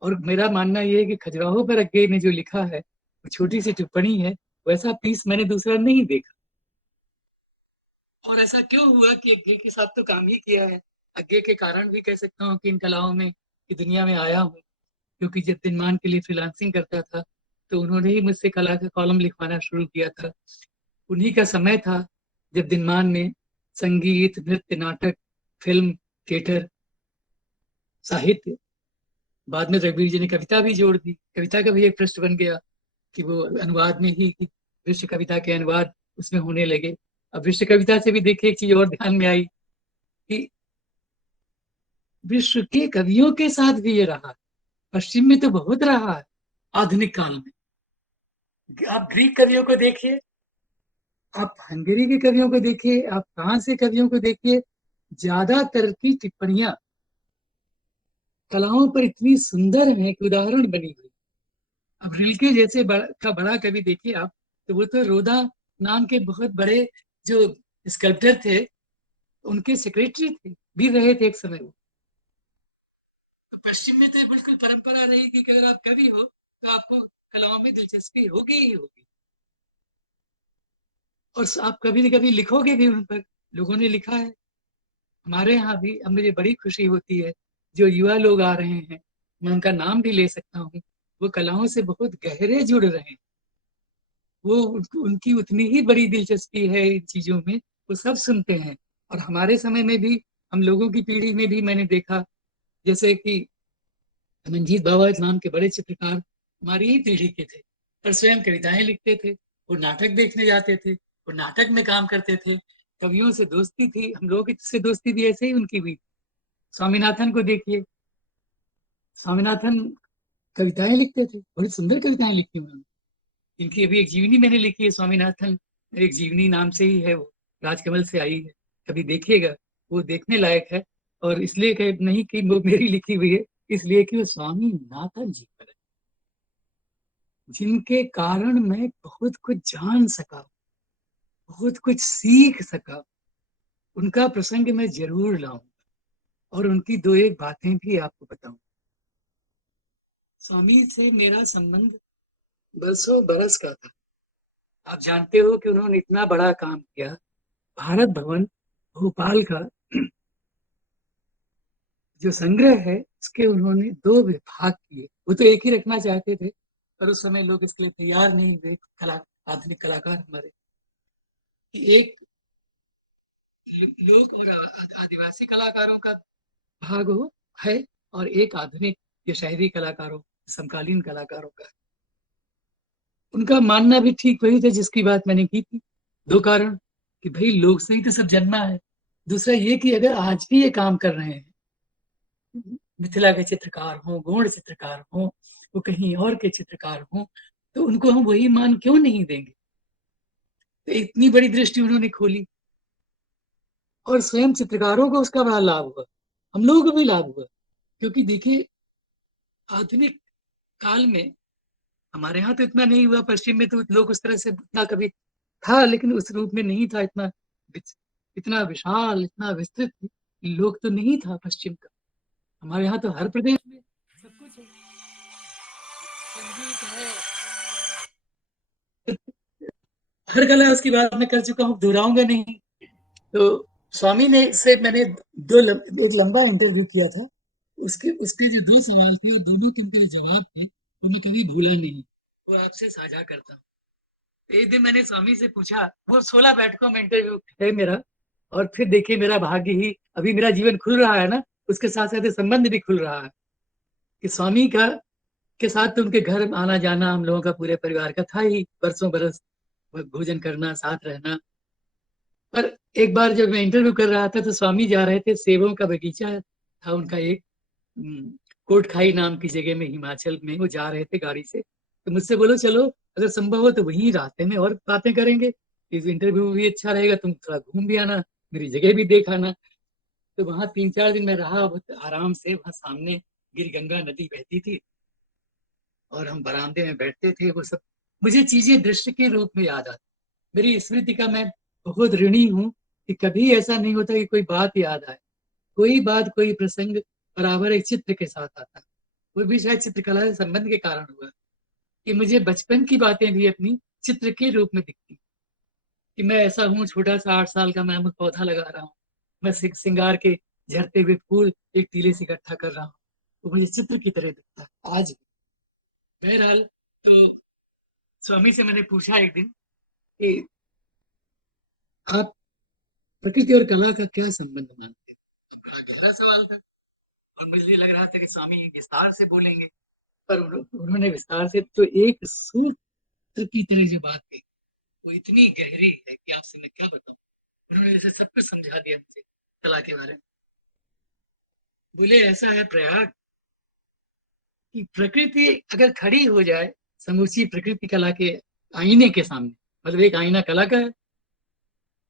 और मेरा मानना यह है कि खजुराहो पर अज्ञे ने जो लिखा है वो छोटी सी टिप्पणी है, वैसा पीस मैंने दूसरा नहीं देखा। और ऐसा क्यों हुआ कि अज्ञे के साथ तो काम ही किया है, अज्ञे के कारण भी कह सकता हूँ कि इन कलाओं में की दुनिया में आया हूँ, क्योंकि जब दिनमान के लिए फ्रीलांसिंग करता था तो उन्होंने ही मुझसे कला का कॉलम लिखवाना शुरू किया था। उन्हीं का समय था जब दिनमान ने संगीत, नृत्य, नाटक, फिल्म, थिएटर, साहित्य, बाद में रघुवीर जी ने कविता भी जोड़ दी। कविता का भी एक पृष्ठ बन गया कि वो अनुवाद में ही, विश्व कविता के अनुवाद उसमें होने लगे। अब विश्व कविता से भी देखिए एक चीज और ध्यान में आई कि विश्व के कवियों के साथ भी ये रहा, पश्चिम में तो बहुत रहा है आधुनिक काल में। आप ग्रीक कवियों को देखिए, आप हंगरी के कवियों को देखिए, आप फ्रांस के कवियों को देखिए, ज्यादातर की टिप्पणियां कलाओं पर इतनी सुंदर है कि उदाहरण बनी हुई। अब रिल्के जैसे बड़ा कवि देखिए आप, तो वो तो रोदा नाम के बहुत बड़े जो स्कल्प्टर थे उनके सेक्रेटरी थे, भी रहे थे एक समय वो। तो पश्चिम में तो बिल्कुल परंपरा रही कि अगर आप कवि हो तो आपको कलाओं में दिलचस्पी होगी ही होगी, और आप कभी न कभी लिखोगे भी उन पर, लोगों ने लिखा है। हमारे यहाँ भी, अब मुझे बड़ी खुशी होती है जो युवा लोग आ रहे हैं, मैं उनका नाम भी ले सकता हूँ, वो कलाओं से बहुत गहरे जुड़ रहे हैं, वो उनकी उतनी ही बड़ी दिलचस्पी है इन चीजों में, वो सब सुनते हैं। और हमारे समय में भी, हम लोगों की पीढ़ी में भी मैंने देखा, जैसे कि मंजीत बाबा नाम के बड़े चित्रकार हमारी ही पीढ़ी के थे, पर स्वयं कविताएं लिखते थे, वो नाटक देखने जाते थे, वो नाटक में काम करते थे, कवियों से दोस्ती थी, हम लोगों से दोस्ती भी ऐसे ही उनकी हुई। स्वामीनाथन को देखिए, स्वामीनाथन कविताएं लिखते थे, बड़ी सुंदर कविताएं लिखी उन्होंने। इनकी अभी एक जीवनी मैंने लिखी है, स्वामीनाथन एक जीवनी नाम से ही है, वो राजकमल से आई है, कभी देखिएगा, वो देखने लायक है। और इसलिए नहीं कि वो मेरी लिखी हुई है, इसलिए कि वो स्वामीनाथन जी पर है, जिनके कारण मैं बहुत कुछ जान सका, बहुत कुछ सीख सका। उनका प्रसंग मैं जरूर लाऊं और उनकी दो एक बातें भी आपको बताऊं। स्वामी से मेरा संबंध बरसों बरस का था। आप जानते हो कि उन्होंने इतना बड़ा काम किया। भारत भवन भोपाल का जो संग्रह है, उसके उन्होंने 2 विभाग किए। वो तो एक ही रखना चाहते थे, पर उस समय लोग इसके लिए तैयार नहीं हुए, आधुनिक कलाकार हमारे, कि एक लोक और आदिवासी कलाकारों का भाग हो है, और एक आधुनिक या शहरी कलाकारों, समकालीन कलाकारों का। उनका मानना भी ठीक वही था जिसकी बात मैंने की थी। 2 कारण, कि भाई लोग से ही तो सब जन्मा है। दूसरा ये कि अगर आज भी ये काम कर रहे हैं, मिथिला के चित्रकार हों, गौड़ चित्रकार हों, वो कहीं और के चित्रकार हों, तो उनको हम वही मान क्यों नहीं देंगे। तो इतनी बड़ी दृष्टि उन्होंने खोली, और स्वयं चित्रकारों को उसका बड़ा लाभ हुआ, हम लोगों को भी लाभ हुआ। क्योंकि देखिए, आधुनिक काल में हमारे यहाँ तो इतना नहीं हुआ, पश्चिम में तो लोग उस तरह से इतना कभी था, लेकिन उस रूप में नहीं था, इतना विशाल, इतना विस्तृत लोग तो नहीं था पश्चिम का। हमारे यहाँ तो हर प्रदेश में सब कुछ है, संगीत है, हर कला। उसकी बात मैं कर चुका हूँ, दोहराऊंगा नहीं। तो स्वामी ने से मैंने एक लंबा इंटरव्यू किया था। उसके जो 2 सवाल थे, दोनों के उनके जवाब थे, वो मैं कभी भूला नहीं, वो आपसे साझा करता हूँ। एक दिन मैंने स्वामी से पूछा, वो 16 बैठकों में इंटरव्यू है मेरा, और फिर देखिए मेरा भाग्य ही, अभी मेरा जीवन खुल रहा है ना, उसके साथ साथ संबंध भी खुल रहा है, कि स्वामी का के साथ तो उनके घर आना जाना हम लोगों का, पूरे परिवार का था ही, बरसों बरस भोजन करना, साथ रहना। पर एक बार जब मैं इंटरव्यू कर रहा था, तो स्वामी जा रहे थे, सेबों का बगीचा था उनका एक, कोटखाई नाम की जगह में, हिमाचल में, वो जा रहे थे गाड़ी से। तो मुझसे बोलो, चलो अगर संभव हो तो वहीं रास्ते में और बातें करेंगे, इस इंटरव्यू भी अच्छा रहेगा, तुम थोड़ा घूम भी आना, मेरी जगह भी देख आना। तो वहां 3-4 दिन मैं रहा, बहुत आराम से। वहां सामने गिरगंगा नदी बहती थी, और हम बरामदे में बैठते थे। वो सब मुझे चीजें दृश्य के रूप में याद आती। मेरी स्मृति का मैं बहुत ऋणी हूँ, कि कभी ऐसा नहीं होता कि कोई बात याद आए, कोई बात, कोई प्रसंग बराबर एक चित्र के साथ आता। वो भी शायद चित्रकला से संबंध के कारण हुआ, कि मुझे बचपन की बातें भी अपनी चित्र के रूप में दिखती, कि मैं ऐसा हूँ, छोटा सा 8 साल का मैं पौधा लगा रहा हूँ, मैं सिंगार के झड़ते हुए फूल एक तीले से इकट्ठा कर रहा हूँ, तो मुझे चित्र की तरह दिखता है आज भी। बहरहाल, तो स्वामी से मैंने पूछा एक दिन कि आप प्रकृति और कला का क्या संबंध मानते हैं। बड़ा गहरा सवाल था, और मुझे लग रहा था कि स्वामी विस्तार से बोलेंगे, पर उन्होंने विस्तार से तो एक सूत्र की तरह जो बात कही, वो इतनी गहरी है कि आपसे मैं क्या बताऊं। उन्होंने जैसे सब कुछ समझा दिया मुझे कला के बारे में। बोले, ऐसा है प्रयाग, कि प्रकृति अगर खड़ी हो जाए, समूची प्रकृति कला के आईने के सामने, मतलब एक आईना कला का है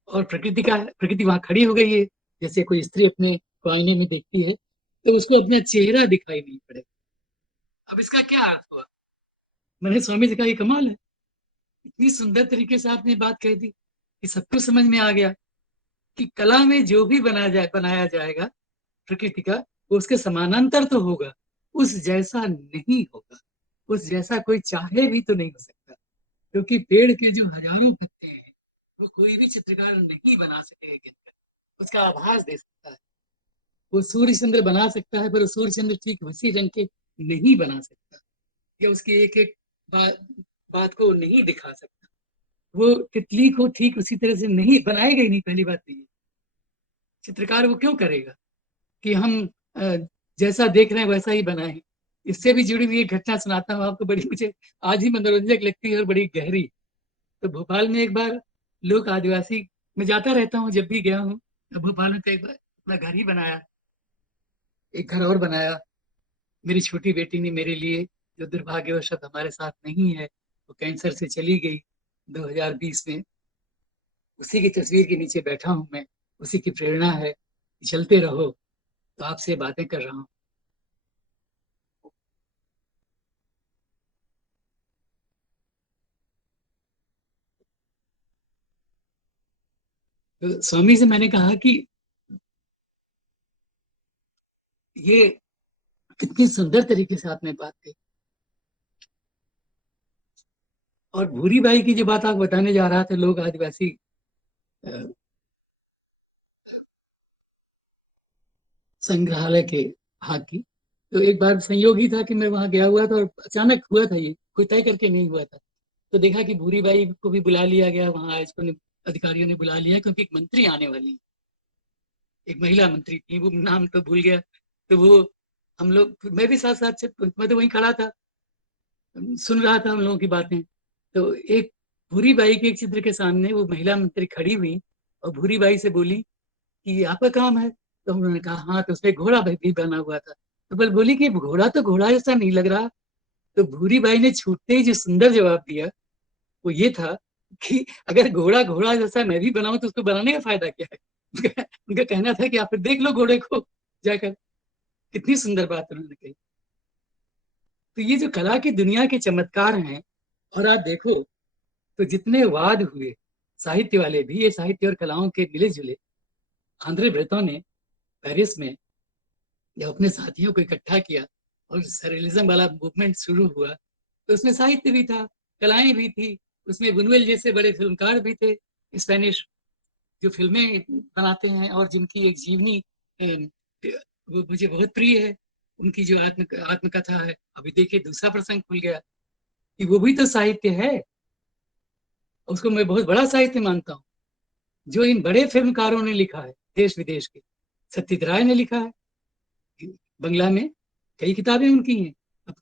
और प्रकृति का है, प्रकृति वहां खड़ी हो गई है, जैसे कोई स्त्री अपने को आईने में देखती है, तो उसको अपना चेहरा दिखाई नहीं पड़ेगा। अब इसका क्या अर्थ हुआ। मैंने स्वामी जी का, ये कमाल है, इतनी सुंदर तरीके से आपने बात कह दी कि सबको समझ में आ गया, कि कला में जो भी बनाया जाएगा प्रकृति का, वो उसके समानांतर तो होगा, उस जैसा नहीं होगा। उस जैसा कोई चाहे भी तो नहीं हो सकता, क्योंकि पेड़ के जो हजारों पत्ते हैं, वो कोई भी चित्रकार नहीं बना सकेगा गिनकर, उसका आभास दे सकता है। वो सूर्य चंद्र बना सकता है, पर सूर्य चंद्र ठीक वैसी रंग के नहीं बना सकता, या उसकी एक एक बात को नहीं दिखा सकता। वो तितली को ठीक उसी तरह से नहीं बनाएगा ही नहीं, पहली बात तो ये। चित्रकार वो क्यों करेगा कि हम जैसा देख रहे हैं वैसा ही बनाए। इससे भी जुड़ी हुई एक घटना सुनाता हूँ आपको, बड़ी मुझे आज ही मनोरंजक लगती है और बड़ी गहरी। तो भोपाल में एक बार लोक आदिवासी, मैं जाता रहता हूँ जब भी गया हूँ, तो भोपाल में तो एक बार अपना घर ही बनाया, एक घर और बनाया मेरी छोटी बेटी ने मेरे लिए, जो दुर्भाग्यवश अब हमारे साथ नहीं है, वो कैंसर से चली गई 2020 में। उसी की तस्वीर के नीचे बैठा हूं मैं, उसी की प्रेरणा है कि चलते रहो, तो आपसे बातें कर रहा हूँ। तो स्वामी से मैंने कहा कि ये कितनी सुंदर तरीके से आपने बात की। और भूरी बाई की जो बात आप बताने जा रहा थे, लोग आदिवासी अ, संग्रहालय के भाग की, तो एक बार संयोग ही था कि मैं वहां गया हुआ था, और अचानक हुआ था, ये कोई तय करके नहीं हुआ था। तो देखा कि भूरी बाई को भी बुला लिया गया, वहां आयोजकों ने, अधिकारियों ने बुला लिया, क्योंकि एक मंत्री आने वाली है, एक महिला मंत्री थी, वो नाम तो भूल गया। तो वो हम लोग, मैं भी साथ साथ मैं तो वहीं खड़ा था, सुन रहा था उन लोगों की बातें। तो एक भूरी बाई के एक चित्र के सामने वो महिला मंत्री खड़ी हुई और भूरी बाई से बोली कि ये आपका काम है। तो उन्होंने कहा हाँ, तो उसमें घोड़ा भी बना हुआ था। तो बल बोली कि घोड़ा तो घोड़ा जैसा नहीं लग रहा। तो भूरी बाई ने छूटते ही जो सुंदर जवाब दिया वो ये था कि अगर घोड़ा घोड़ा जैसा मैं भी बनाऊं तो उसको बनाने का फायदा क्या है। उनका कहना था कि आप फिर देख लो घोड़े को जाकर। कितनी सुंदर बात उन्होंने कही। तो ये जो कला की दुनिया के चमत्कार हैं, और आप देखो तो जितने वाद हुए साहित्य वाले भी, ये साहित्य और कलाओं के मिले जुले, आंद्रे ब्रेतो ने पेरिस में जब अपने साथियों को इकट्ठा किया और सरेलिज्म वाला मूवमेंट शुरू हुआ, तो उसमें साहित्य भी था, कलाएं भी थी, उसमें बुनुएल जैसे बड़े फिल्मकार भी थे, स्पेनिश, जो फिल्में बनाते हैं और जिनकी एक जीवनी वो मुझे बहुत प्रिय है। उनकी जो आत्मकथा है, अभी देखिए दूसरा प्रसंग खुल गया, कि वो भी तो साहित्य है। उसको मैं बहुत बड़ा साहित्य मानता हूँ, जो इन बड़े फिल्मकारों ने लिखा है, देश विदेश के। सत्यजीत राय ने लिखा है, बंगला में कई किताबें उनकी हैं,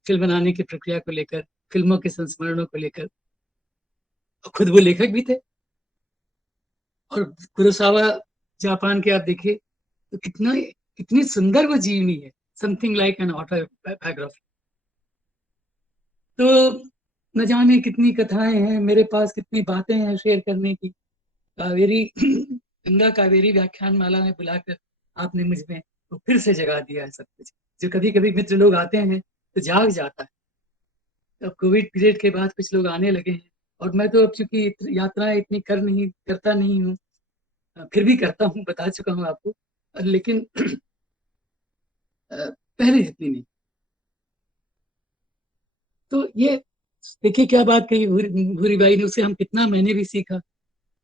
फिल्म बनाने की प्रक्रिया को लेकर, फिल्मों के संस्मरणों को लेकर। खुद वो लेखक भी थे। और कुरोसावा जापान के आप देखे तो कितना, कितनी सुंदर वो जीवनी है, समथिंग लाइक एन ऑटोबायोग्राफी। तो न जाने कितनी कथाएं हैं मेरे पास, कितनी बातें हैं शेयर करने की। कावेरी गंगा कावेरी व्याख्यान माला में बुलाकर आपने मुझ में तो फिर से जगा दिया है सब कुछ, जो कभी कभी मित्र लोग आते हैं तो जाग जाता है। अब कोविड पीरियड के बाद कुछ लोग आने लगे हैं, और मैं तो अब चूंकि यात्राएं इतनी करता नहीं हूँ, फिर भी करता हूँ, बता चुका हूँ आपको, लेकिन पहले जितनी नहीं। तो ये देखिए क्या बात कही भूरी बाई ने, उसे हम कितना, मैंने भी सीखा।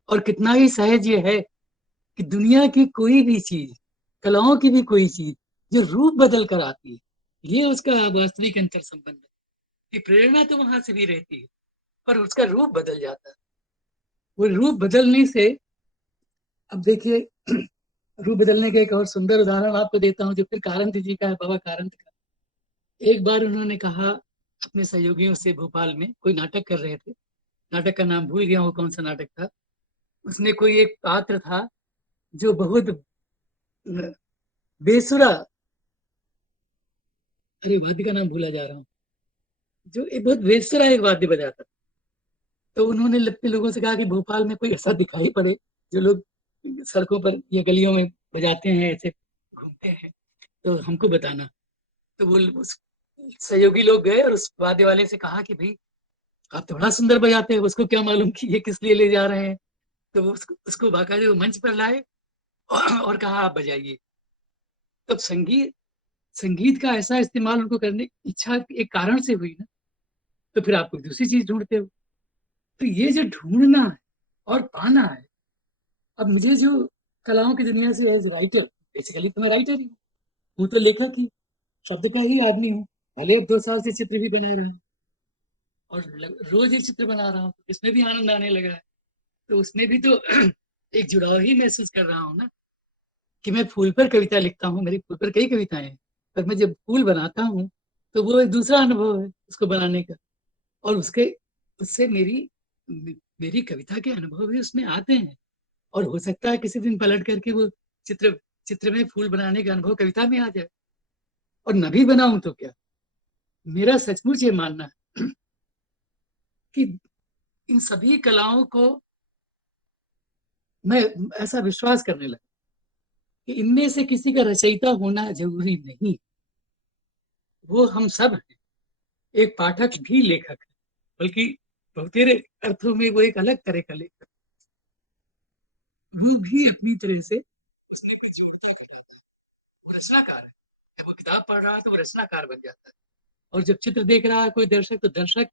और कितना ही सहज ये है कि दुनिया की कोई भी चीज, कलाओं की भी कोई चीज जो रूप बदल कर आती है, ये उसका वास्तविक अंतर संबंध है। कि प्रेरणा तो वहां से भी रहती है, पर उसका रूप बदल जाता है। वो रूप बदलने से, अब देखिए रूप बदलने का एक और सुंदर उदाहरण आपको देता हूँ, जो फिर कारंत जी का है, बाबा कारंत का। एक बार उन्होंने कहा अपने सहयोगियों से, भोपाल में कोई नाटक कर रहे थे, नाटक का नाम भूल गया हूँ कौन सा नाटक था। उसमें कोई एक पात्र था जो बहुत बेसुरा, अरे वाद्य का नाम भूला जा रहा हूँ, जो एक बहुत बेसुरा एक वाद्य बजाता। तो उन्होंने अपने लोगों से कहा कि भोपाल में कोई ऐसा दिखाई पड़े जो लोग सड़कों पर या गलियों में बजाते हैं, ऐसे घूमते हैं, तो हमको बताना। तो वो उस सहयोगी लोग गए और उस वाद्य वाले से कहा कि भाई आप तो बड़ा सुंदर बजाते हैं, उसको क्या मालूम कि ये किस लिए ले जा रहे हैं। तो वो उसको बाकायदे वो मंच पर लाए और कहा आप बजाइए। तब संगीत संगीत का ऐसा इस्तेमाल उनको करने की इच्छा एक कारण से हुई ना, तो फिर आप कोई दूसरी चीज ढूंढते हो। तो ये जो ढूंढना है और पाना है, अब मुझे जो कलाओं की दुनिया से एज राइटर, बेसिकली तो मैं राइटर ही हूँ, तो लेखक ही, शब्द का ही आदमी हूँ। पहले 2 साल से चित्र भी बना रहा हूँ, और रोज एक चित्र बना रहा हूँ, इसमें भी आनंद आने लगा है। तो उसमें भी तो एक जुड़ाव ही महसूस कर रहा हूँ ना, कि मैं फूल पर कविता लिखता हूँ, मेरी फूल पर कई कविताएं हैं, पर मैं जब फूल बनाता हूँ तो वो एक दूसरा अनुभव है उसको बनाने का। और उसके उससे मेरी कविता के अनुभव भी उसमें आते हैं। और हो सकता है किसी दिन पलट करके वो चित्र चित्र में फूल बनाने का अनुभव कविता में आ जाए। और न भी बनाऊं तो क्या। मेरा सचमुच ये मानना है कि इन सभी कलाओं को मैं ऐसा विश्वास करने लगा कि इनमें से किसी का रचयिता होना जरूरी नहीं। वो हम सब हैं। एक पाठक भी लेखक है, बल्कि बहुतेरे अर्थों में वो एक अलग तरह का लेखक। वो भी अपनी तरह से उसने कुछ जोड़ता कराता है। वो रचनाकार है। जब वो किताब पढ़ रहा है तो वो रचनाकार बन जाता है। और जब चित्र देख रहा है कोई दर्शक, तो दर्शक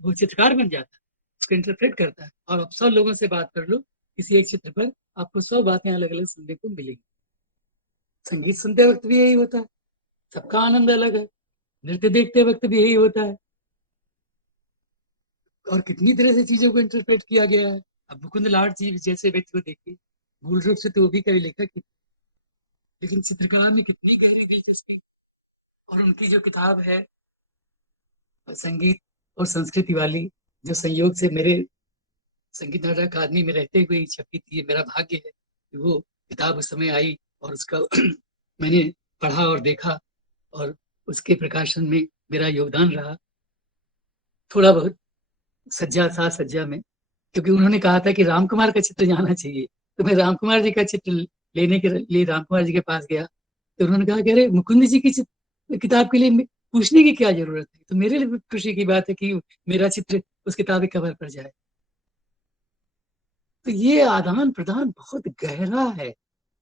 वो चित्रकार बन जाता है, उसको इंटरप्रेट करता है। और अब 100 लोगों से बात कर लो किसी एक चित्र पर, आपको 100 बातें अलग अलग सुनने को मिलेगी। संगीत सुनते वक्त भी यही होता है, सबका आनंद अलग है। नृत्य देखते वक्त भी यही होता है। और कितनी तरह से चीजों को इंटरप्रेट किया गया है। अब मुकुंद लाड जी जैसे व्यक्ति को देखिए, मूल रूप से तो वो भी कवि लेखक ही थे, लेकिन चित्रकला में कितनी गहरी दिलचस्पी। और उनकी जो किताब है संगीत और संस्कृति वाली, जो संयोग से मेरे संगीत नाटक अकादमी में रहते हुए छपी थी, ये मेरा भाग्य है कि वो किताब उस समय आई और उसका मैंने पढ़ा और देखा, और उसके प्रकाशन में मेरा योगदान रहा थोड़ा बहुत, सज्जा साज सज्जा में। क्योंकि उन्होंने कहा था कि राम कुमार का चित्र जाना चाहिए, तो मैं राम कुमार जी का चित्र लेने के लिए राम कुमार जी के पास गया, तो उन्होंने कहा कि अरे मुकुंद जी की किताब के लिए पूछने की क्या जरूरत है। तो मेरे लिए खुशी की बात है कि मेरा चित्र उस किताब के कवर पर जाए। तो ये आदान प्रदान बहुत गहरा है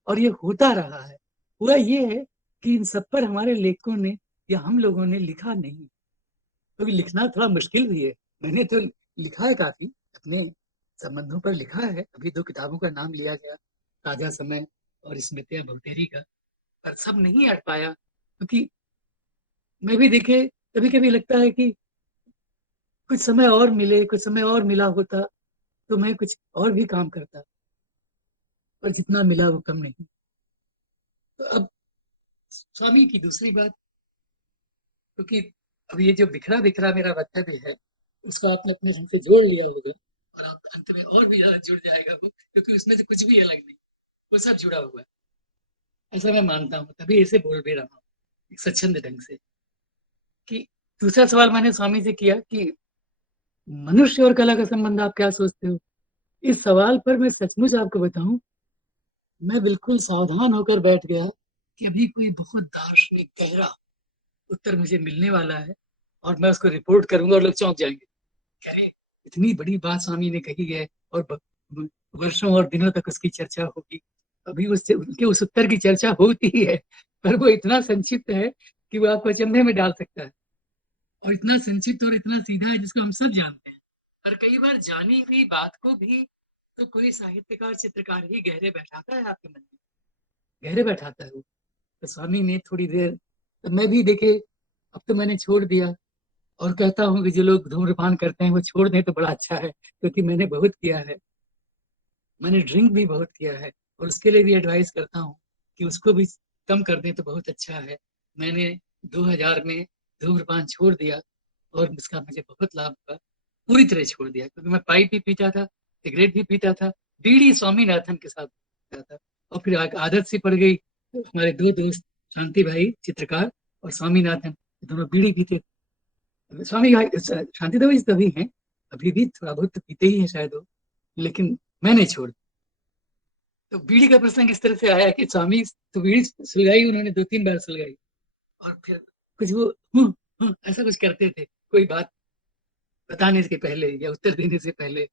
और ये होता रहा है। हुआ ये है कि इन सब पर हमारे लेखकों ने या हम लोगों ने लिखा नहीं, क्योंकि लिखना थोड़ा मुश्किल भी है। मैंने तो लिखा है, काफी अपने संबंधों पर लिखा है। अभी 2 किताबों का नाम लिया गया, ताजा समय और स्मृतियां बहुतेरी का, पर सब नहीं अट पाया। क्योंकि मैं भी देखे, कभी कभी लगता है कि कुछ समय और मिले, कुछ समय और मिला होता तो मैं कुछ और भी काम करता, पर जितना मिला वो कम नहीं। तो अब स्वामी की दूसरी बात, क्योंकि अब ये जो बिखरा बिखरा मेरा वक्तव्य है उसको आपने अपने ढंग से जोड़ लिया होगा, और आप अंत में और भी ज्यादा जुड़ जाएगा वो, क्योंकि उसमें से कुछ भी अलग नहीं, वो सब जुड़ा हुआ है। ऐसा मैं मानता हूँ, तभी ऐसे बोल भी रहा हूँ एक स्वच्छंद ढंग से। कि दूसरा सवाल मैंने स्वामी से किया कि मनुष्य और कला का संबंध आप क्या सोचते हो। इस सवाल पर मैं सचमुच आपको बताऊं, मैं बिल्कुल सावधान होकर बैठ गया कि अभी कोई बहुत दार्शनिक गहरा उत्तर मुझे मिलने वाला है और मैं उसको रिपोर्ट करूंगा और लोग चौंक जाएंगे, अरे इतनी बड़ी बात स्वामी ने कही है और वर्षों और दिनों तक उसकी चर्चा होगी। अभी उससे उनके उस उत्तर की चर्चा होती ही है, पर वो इतना संक्षिप्त है कि वो आपको अचंभे में डाल सकता है, और इतना संक्षिप्त और इतना सीधा है जिसको हम सब जानते हैं। पर कई बार जानी हुई बात को भी तो कोई साहित्यकार चित्रकार ही गहरे बैठाता है आपके मन में, गहरे बैठाता है वो। तो स्वामी ने थोड़ी देर, तो मैं भी देखे, अब तो मैंने छोड़ दिया और कहता हूँ कि जो लोग धूम्रपान करते हैं वो छोड़ दें तो बड़ा अच्छा है, क्योंकि मैंने बहुत किया है। मैंने ड्रिंक भी बहुत किया है और उसके लिए भी एडवाइस करता हूँ कि उसको भी कम कर दें तो बहुत अच्छा है। मैंने 2000 में धूम्रपान छोड़ दिया और इसका मुझे बहुत लाभ हुआ, पूरी तरह छोड़ दिया। क्योंकि मैं पाइप भी पीता था, सिगरेट भी पीता था, बीड़ी स्वामीनाथन के साथ पीता था, और फिर आदत सी पड़ गई। हमारे 2 दोस्त, शांति भाई चित्रकार और स्वामीनाथन, दोनों बीड़ी पीते थे। स्वामी शांति देव जी तभी हैं, अभी भी थोड़ा बहुत तो पीते ही हैं शायद वो, लेकिन मैंने छोड़। तो बीड़ी का प्रसंग इस तरह से आया कि स्वामी तो बीड़ी सुलगाई, उन्होंने 2-3 बार सुलगाई और फिर कुछ वो ऐसा कुछ करते थे कोई बात बताने के पहले या उत्तर देने से पहले।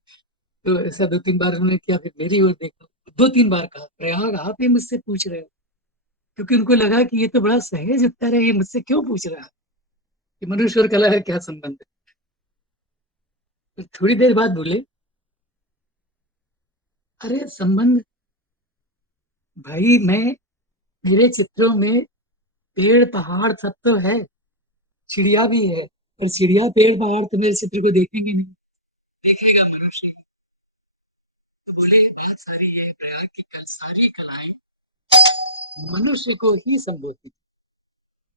तो ऐसा 2-3 बार उन्होंने किया, फिर मेरी ओर देखा, 2-3 बार कहा, प्रयाग आप ही मुझसे पूछ रहे हो। क्योंकि उनको लगा कि ये तो बड़ा सहज उत्तर है, ये मुझसे क्यों पूछ रहा है, कि मनुष्य और कला का क्या संबंध है। तो थोड़ी देर बाद बोले, अरे संबंध भाई, मैं मेरे चित्रों में पेड़ पहाड़ सब तो है, चिड़िया भी है, पर चिड़िया पेड़ पहाड़ तो मेरे चित्र को देखेंगे नहीं, देखेगा मनुष्य। तो बोले बहुत सारी ये प्रयाग की सारी कलाएं मनुष्य को ही संबोधित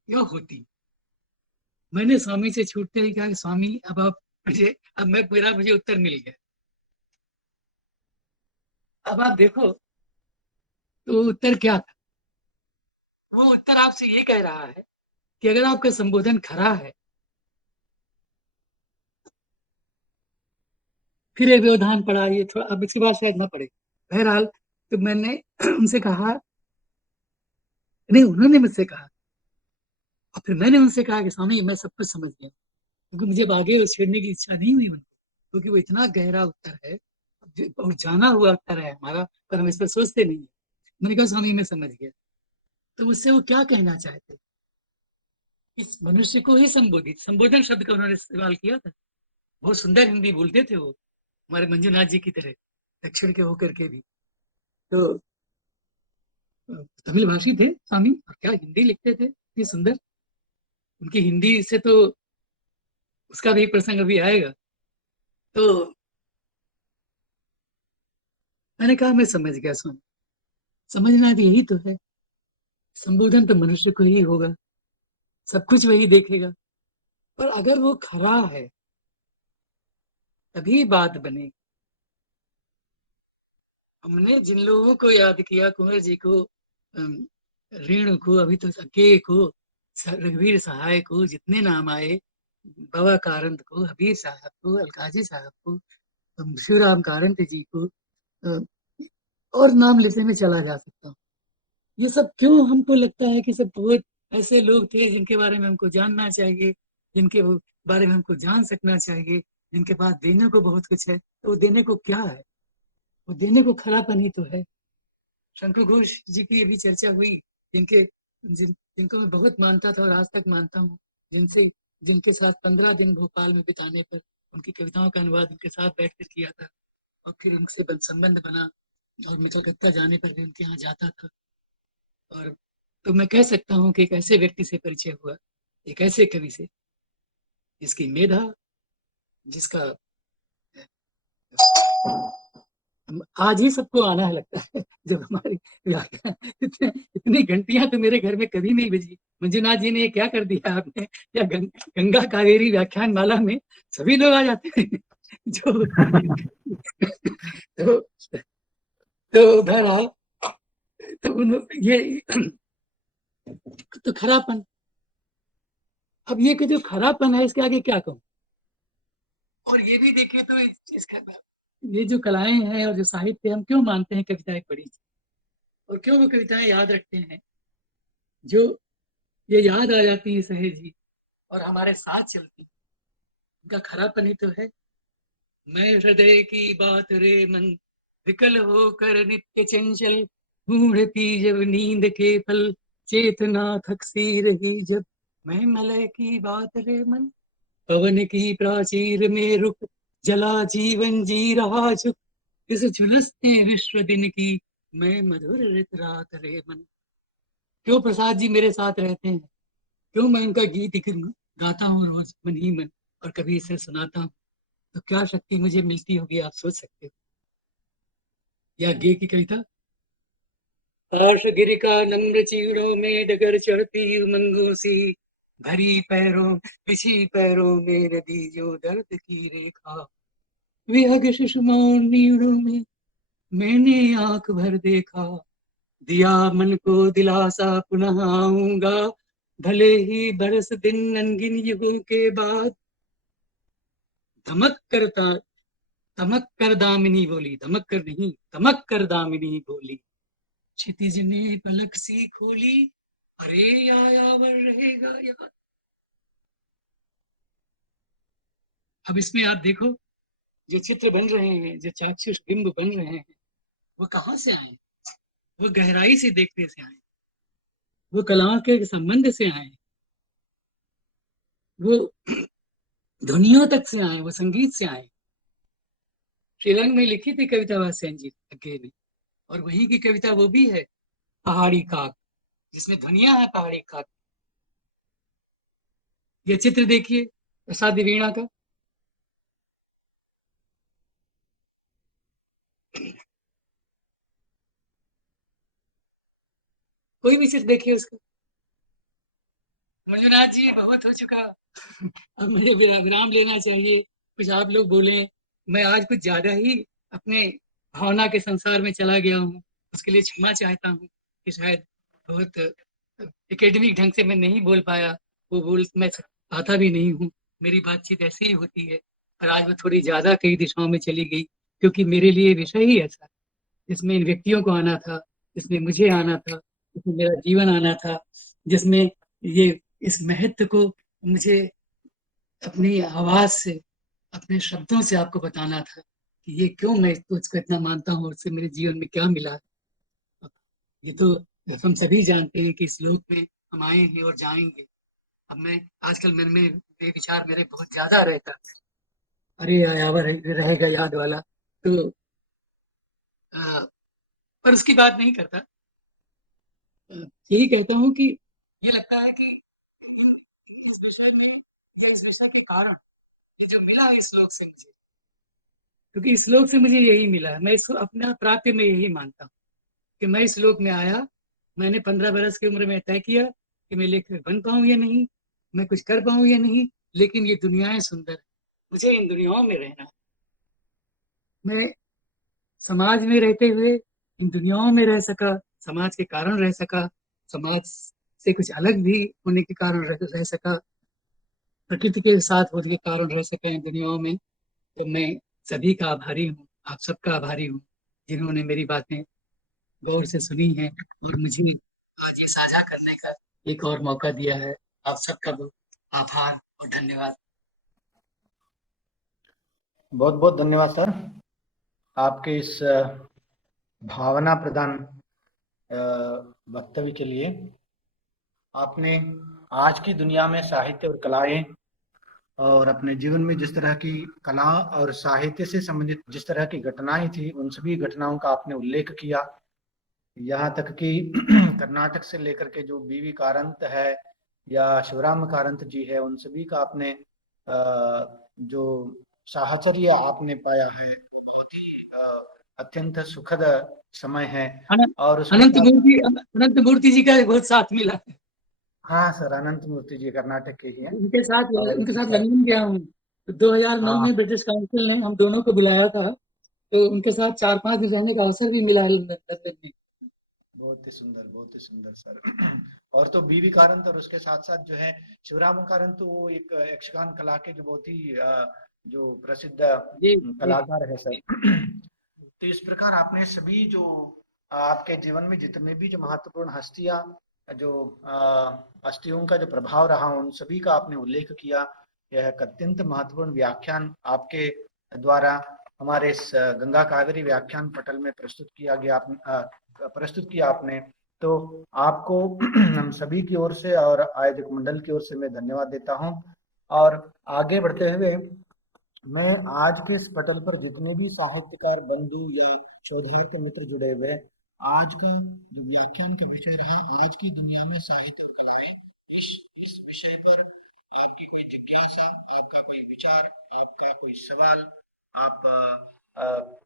या होती। मैंने स्वामी से छूटते ही कहा कि स्वामी अब आप मुझे, अब मुझे उत्तर मिल गया। अब आप देखो तो उत्तर क्या था। वो उत्तर आपसे ये कह रहा है कि अगर आपका संबोधन खरा है, फिर ये व्यवधान पड़ा, ये थोड़ा अब इसके बाद शायद ना पड़े। बहरहाल तो मैंने उनसे कहा, नहीं उन्होंने मुझसे कहा, और फिर मैंने उनसे कहा कि स्वामी मैं सब कुछ समझ गया, क्योंकि मुझे अब आगे छेड़ने की इच्छा नहीं हुई उनको, क्योंकि वो इतना गहरा उत्तर है और जाना हुआ उत्तर है हमारा, पर हम इस पर सोचते नहीं है। मैंने कहा स्वामी मैं समझ गया। तो उससे वो क्या कहना चाहते, इस मनुष्य को ही संबोधित, संबोधन शब्द का उन्होंने इस्तेमाल किया था। बहुत सुंदर हिंदी बोलते थे वो, हमारे मंजूनाथ जी की तरह, दक्षिण के होकर के भी। तो तमिल भाषी थे स्वामी, और क्या हिंदी लिखते थे, इतनी सुंदर। उनकी हिंदी से तो उसका भी प्रसंग अभी आएगा। तो मैंने कहा मैं समझ गया स्वामी, समझना भी यही तो है, संबोधन तो मनुष्य को ही होगा, सब कुछ वही देखेगा, पर अगर वो खरा है तभी बात बनेगी। हमने जिन लोगों को याद किया, कुंवर जी को, रेणु को, अभी तो अज्ञेय को, रघुवीर सहाय को, जितने नाम आए, बाबा कारंत को, हबीर साहब को, अलकाजी साहब को, शिवराम कारंत जी को, और नाम लेते में चला जा सकता हूँ। ये सब क्यों हमको लगता है कि सब बहुत ऐसे लोग थे जिनके बारे में हमको जानना चाहिए, जिनके बारे में हमको जान सकना चाहिए, जिनके पास देने को बहुत कुछ है। तो वो देने को क्या है? वो देने को खरापन ही तो है। शंकर घोष जी की भी चर्चा हुई, जिनको मैं बहुत मानता था और आज तक मानता हूँ, जिनके साथ 15 दिन भोपाल में बिताने पर उनकी कविताओं का अनुवाद उनके साथ बैठकर किया था, और फिर उनसे संबंध बना, और मैं कलकत्ता जाने पर भी उनके यहाँ जाता था। और तो मैं कह सकता हूँ कि एक ऐसे व्यक्ति से परिचय हुआ, एक ऐसे कवि से जिसकी मेधा, जिसका आज ही सबको आना है लगता है। जब हमारी इतनी घंटियां तो मेरे घर में कभी नहीं बजी। मंजुनाथ जी ने ये क्या कर दिया आपने, या गंगा कावेरी व्याख्यान माला में सभी लोग आ जाते हैं जो तो बहरहाल तो ये तो खरापन। अब ये कि जो खरापन है इसके आगे क्या कहूँ। और ये भी देखें तो इसका ये जो कलाएं हैं और जो साहित्य, हम क्यों मानते हैं कविता एक बड़ी चीज, और क्यों वो कविताएं याद रखते हैं, जो ये याद आ जाती है सहेज ही और हमारे साथ चलती, उनका खरापन ही तो है। मैं हृदय की बात रे मन, विकल होकर नित्य चंचल, ढूंढती जब नींद के पल, चेतना थक सी रही जब। मैं मलय की बात रे मन, पवन की प्राचीर में रुक, जला जीवन जी रहा झुक, इस झुलसते विश्व दिन की, मैं मधुर रित रात रे मन। क्यों प्रसाद जी मेरे साथ रहते हैं, क्यों मैं उनका गीत गाता हूँ रोज मन ही मन, और कभी इसे सुनाता हूँ, तो क्या शक्ति मुझे मिलती होगी आप सोच सकते हो। या गे की कविता, आश गिर का नम्र चीड़ों में डगर चढ़ती उमंगों सी, भरी पैरों पिछी पैरों में नदी जो दर्द की रेखा, विहग शिशुमों नीड़ों में मैंने आंख भर देखा, दिया मन को दिलासा पुनः आऊंगा, भले ही बरस दिन अनगिन युगों के बाद। धमक करता धमक कर दामिनी बोली, धमक कर नहीं, धमक कर दामिनी बोली, क्षितिज ने पलक सी खोली, अरे यायावर रहेगा यार। अब इसमें आप देखो, जो चित्र बन रहे हैं, जो चाक्षुष बिंब बन रहे हैं, वो कहाँ से आए? वो गहराई से देखने से आए, वो कलाओं के संबंध से आए, वो ध्वनियों तक से आए, वो संगीत से आए। श्रीलंग में लिखी थी कविता वात्स्यन जी अकेले, और वही की कविता वो भी है, पहाड़ी काक, जिसमें ध्वनिया है पहाड़ी काक। ये चित्र देखिए प्रसाद वीणा का, कोई भी चित्र देखिए उसका। मंजुनाथ जी बहुत हो चुका, अब मुझे विराम लेना चाहिए। कुछ आप लोग बोले, मैं आज कुछ ज्यादा ही अपने भावना के संसार में चला गया हूँ, उसके लिए क्षमा चाहता हूँ कि शायद बहुत एकेडमिक ढंग से मैं नहीं बोल पाया, वो बोल मैं पाता भी नहीं हूँ। मेरी बातचीत ऐसे ही होती है, और आज वो थोड़ी ज्यादा कई दिशाओं में चली गई, क्योंकि मेरे लिए विषय ही ऐसा, जिसमें इन व्यक्तियों को आना था, जिसमें मुझे आना था, जिसमें मेरा जीवन आना था, जिसमें ये इस महत्व को मुझे अपनी आवाज से, अपने शब्दों से आपको बताना था कि ये क्यों मैं इसको इतना मानता हूँ और उससे मेरे जीवन में क्या मिला। ये तो हम सभी जानते हैं कि इस लोक में हम आए हैं और जाएंगे। अब मैं आजकल मन में ये विचार मेरे बहुत ज्यादा रहता है, अरे आयावर रहेगा याद वाला, तो पर उसकी बात नहीं करता। यही कहता हूँ कि ये लगता है कि इस विषय में या इस विषय के कारण ये जो मिला है इस श्लोक से मुझे, क्योंकि इस श्लोक से मुझे यही मिला है, मैं इसको अपना प्राप्य में यही मानता हूँ कि मैं इस श्लोक में आया, मैंने 15 बरस की उम्र में तय किया कि मैं लेखक बन पाऊं या नहीं, मैं कुछ कर पाऊं या नहीं, लेकिन ये दुनियाएं सुंदर, मुझे इन दुनियाओं में रहना है। मैं समाज में रहते हुए इन दुनियाओं में रह सका, समाज के कारण रह सका, समाज से कुछ अलग भी होने के कारण रह सका, प्रकृति के साथ होने के कारण रह सका इन दुनियाओं में, तो मैं सभी का आभारी हूँ, आप सबका आभारी हूँ, जिन्होंने मेरी बातें गौर से सुनी है और मुझे आज ये साझा करने का एक और मौका दिया है। आप सबका बहुत आभार और धन्यवाद। बहुत बहुत धन्यवाद सर, आपके इस भावना प्रधान वक्तव्य के लिए। आपने आज की दुनिया में साहित्य और कलाएं और अपने जीवन में जिस तरह की कला और साहित्य से संबंधित जिस तरह की घटनाएं थी, उन सभी घटनाओं का आपने उल्लेख किया। यहाँ तक कि कर्नाटक से लेकर के जो बीवी कारंत है या शिवराम कारंत जी है, उन सभी का आपने जो साहचर्य आपने पाया है, बहुत ही अत्यंत सुखद समय है। और उसके अनंत मूर्ति जी का बहुत साथ मिला। हाँ सर, अनंत मूर्ति जी कर्नाटक के ही हैं। उनके साथ लंदन गया हूँ, तो 2009 हाँ, में ब्रिटिश काउंसिल ने हम दोनों को बुलाया था, तो उनके साथ 4-5 दिन रहने का अवसर भी मिला है लंदन में। बहुत ही सुंदर सर। और तो बीवी कारंत और उसके साथ साथ जो है शिवराम कारंत, तो वो एक यक्षगान कला के जो बहुत ही जो प्रसिद्ध कलाकार है सर। तो इस प्रकार आपने सभी जो आपके जीवन में जितने भी जो महत्वपूर्ण हस्तियां, जो हस्तियों का जो प्रभाव रहा, उन सभी का आपने उल्लेख किया। यह एक अत्यंत महत्वपूर्ण व्याख्यान आपके द्वारा हमारे इस गंगा कावेरी व्याख्यान पटल में प्रस्तुत किया गया, प्रस्तुत किया आपने। तो आपको हम सभी की ओर से और आयोजक मंडल की ओर से मैं धन्यवाद देता हूं। और आगे बढ़ते हुए मैं आज के इस पटल पर जितने भी साहित्यकार बंधु या शोधार्थ मित्र जुड़े हुए, आज का जो व्याख्यान का विषय रहा, आज की दुनिया में साहित्य और कलाएं, इस विषय पर आपकी कोई जिज्ञासा, आपका कोई विचार, आपका कोई सवाल, आप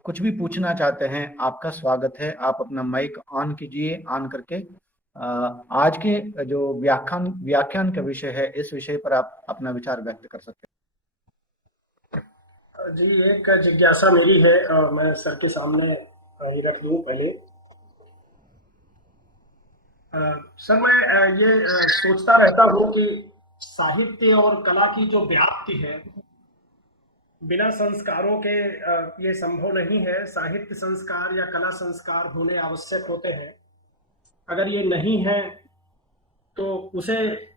कुछ भी पूछना चाहते हैं, आपका स्वागत है। आप अपना माइक ऑन कीजिए, ऑन करके आज के जो व्याख्यान का विषय है, इस विषय पर आप अपना विचार व्यक्त कर सकते हैं। जी, एक जिज्ञासा मेरी है, मैं सर के सामने ही रख दूं पहले। सर, मैं ये सोचता रहता हूँ कि साहित्य और कला की जो व्याप्ति है, बिना संस्कारों के ये संभव नहीं है। साहित्य संस्कार या कला संस्कार होने आवश्यक होते हैं। अगर ये नहीं है तो उसे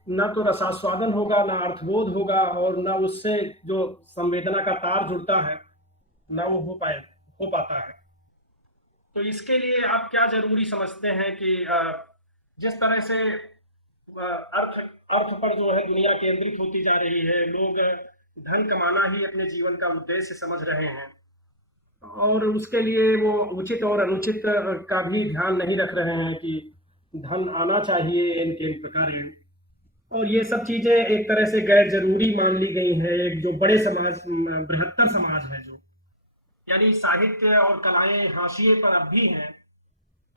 न तो रसास्वादन होगा, न अर्थबोध होगा, और न उससे जो संवेदना का तार जुड़ता है न वो हो पाता है। तो इसके लिए आप क्या जरूरी समझते हैं कि जिस तरह से अर्थ पर जो है दुनिया केंद्रित होती जा रही है, लोग धन कमाना ही अपने जीवन का उद्देश्य समझ रहे हैं, और उसके लिए वो उचित और अनुचित का भी ध्यान नहीं रख रहे हैं कि धन आना चाहिए इनके प्रकार, और ये सब चीजें एक तरह से गैर जरूरी मान ली गई है। एक जो बड़े समाज, बृहत्तर समाज है, जो यानी साहित्य और कलाएं हाशिए पर अब भी हैं,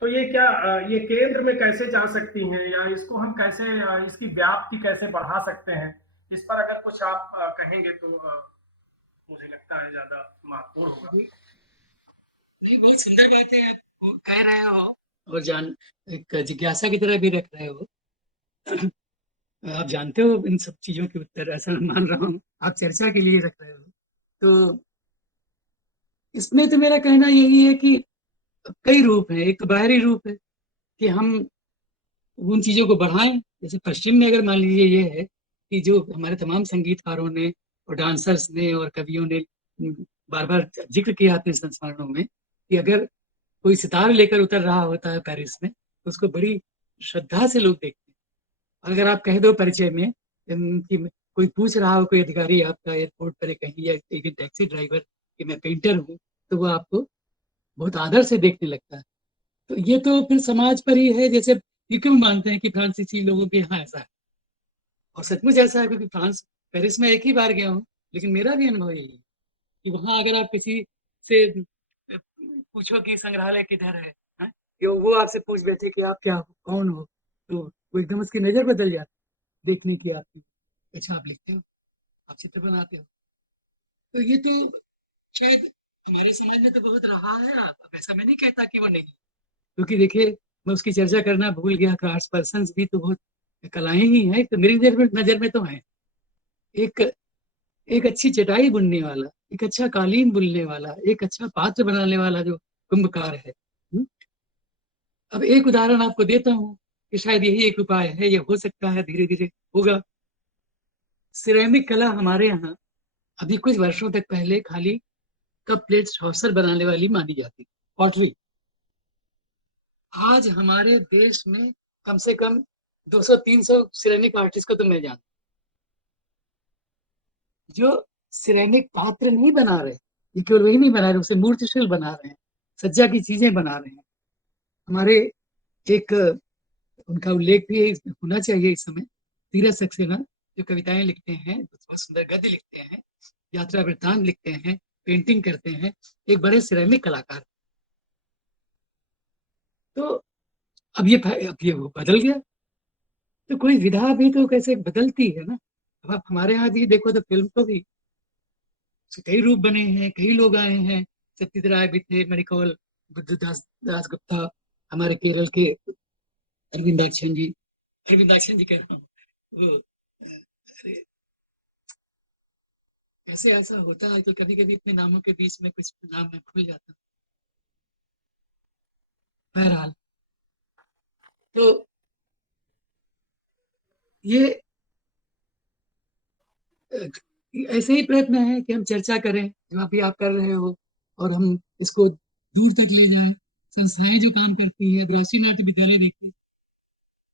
तो ये क्या ये केंद्र में कैसे जा सकती हैं, या इसको हम कैसे इसकी व्याप्ति कैसे बढ़ा सकते हैं? इस पर अगर कुछ आप कहेंगे तो मुझे लगता है ज्यादा महत्वपूर्ण होगा। नहीं, बहुत सुंदर बात है आप कह रहे हो, और जान एक जिज्ञासा की तरह भी रख रहे हो। आप जानते हो इन सब चीजों के उत्तर, ऐसा मैं मान रहा हूँ आप चर्चा के लिए रख रहे हो। तो इसमें तो मेरा कहना यही है कि कई रूप हैं। एक तो बाहरी रूप है कि हम उन चीजों को बढ़ाएं। जैसे पश्चिम में अगर मान लीजिए ये है कि जो हमारे तमाम संगीतकारों ने और डांसर्स ने और कवियों ने बार बार जिक्र किया अपने संस्मरणों में कि अगर कोई सितार लेकर उतर रहा होता है पेरिस में तो उसको बड़ी श्रद्धा से लोग देखते हैं। अगर आप कह दो परिचय में कि कोई पूछ रहा हो, कोई अधिकारी आपका एयरपोर्ट पर कहीं या एक टैक्सी ड्राइवर कि मैं पेंटर हूँ, तो वो आपको बहुत आदर से देखने लगता है। तो ये तो फिर समाज पर ही है। जैसे ये क्यों मानते हैं कि फ्रांसीसी लोगों के यहाँ ऐसा है, और सचमुच ऐसा है, क्योंकि फ्रांस पेरिस में एक ही बार गया हूँ, लेकिन मेरा भी अनुभव यही है कि वहां अगर आप किसी से पूछो कि संग्रहालय किधर है, हाँ? कि वो आपसे पूछ बैठे कि आप क्या हो, कौन हो, तो वो एकदम उसकी नजर बदल जाती है देखने की आपकी। अच्छा, आप लिखते हो, आप चित्र बनाते हो। तो ये तो शायद हमारे समाज में तो बहुत रहा है। अब ऐसा मैं नहीं कहता कि वो नहीं, क्योंकि देखिए मैं उसकी चर्चा करना भूल गया। क्राफ्ट्स पर्सन भी तो बहुत कलाएं ही हैं। तो मेरी नजर में तो है एक एक अच्छी चटाई बुनने वाला, एक अच्छा कालीन बुनने वाला, एक अच्छा पात्र बनाने वाला जो कुंभकार है। अब एक उदाहरण आपको देता हूँ कि शायद यही एक उपाय है, ये हो सकता है धीरे धीरे होगा। सिरेमिक कला हमारे यहाँ अभी कुछ वर्षों तक पहले खाली कप प्लेट सॉसर बनाने वाली मानी जाती, पॉटरी। आज हमारे देश में कम से कम 200-300 सिरेमिक आर्टिस्ट को तो मैं जानता हूं, जो सिरेमिक पात्र नहीं बना रहे। ये केवल वही नहीं बना रहे, उसे मूर्तिशिल्प बना रहे हैं, सज्जा की चीजें बना रहे हैं। हमारे एक उनका उल्लेख भी होना चाहिए इस समय, धीरज सक्सेना, जो कविताएं लिखते हैं, बहुत सुंदर गद्य लिखते हैं, यात्रा वृत्तांत लिखते हैं, पेंटिंग करते हैं, एक बड़े सिरेमिक कलाकार। तो अब ये वो बदल गया। तो कोई विधा भी तो कैसे बदलती है ना। अब आप हमारे यहाँ भी देखो तो फिल्म को भी कई रूप बने हैं, कई लोग आए हैं। सत्यजीत राय भी थे, मणिकौल, बुद्धदास दास गुप्ता, हमारे केरल के अरविंदाक्षन जी, अरविंदाक्षन जी कह रहा हूँ, वो अरे ऐसे ऐसा होता है कि कभी कभी इतने नामों के बीच में कुछ नाम मैं भूल जाता हूँ। बहरहाल, तो ये ऐसे ही प्रयत्न है कि हम चर्चा करें जो अभी आप कर रहे हो, और हम इसको दूर तक ले जाएं। संस्थाएं जो काम करती है, राष्ट्रीय नाट्य विद्यालय देखिए,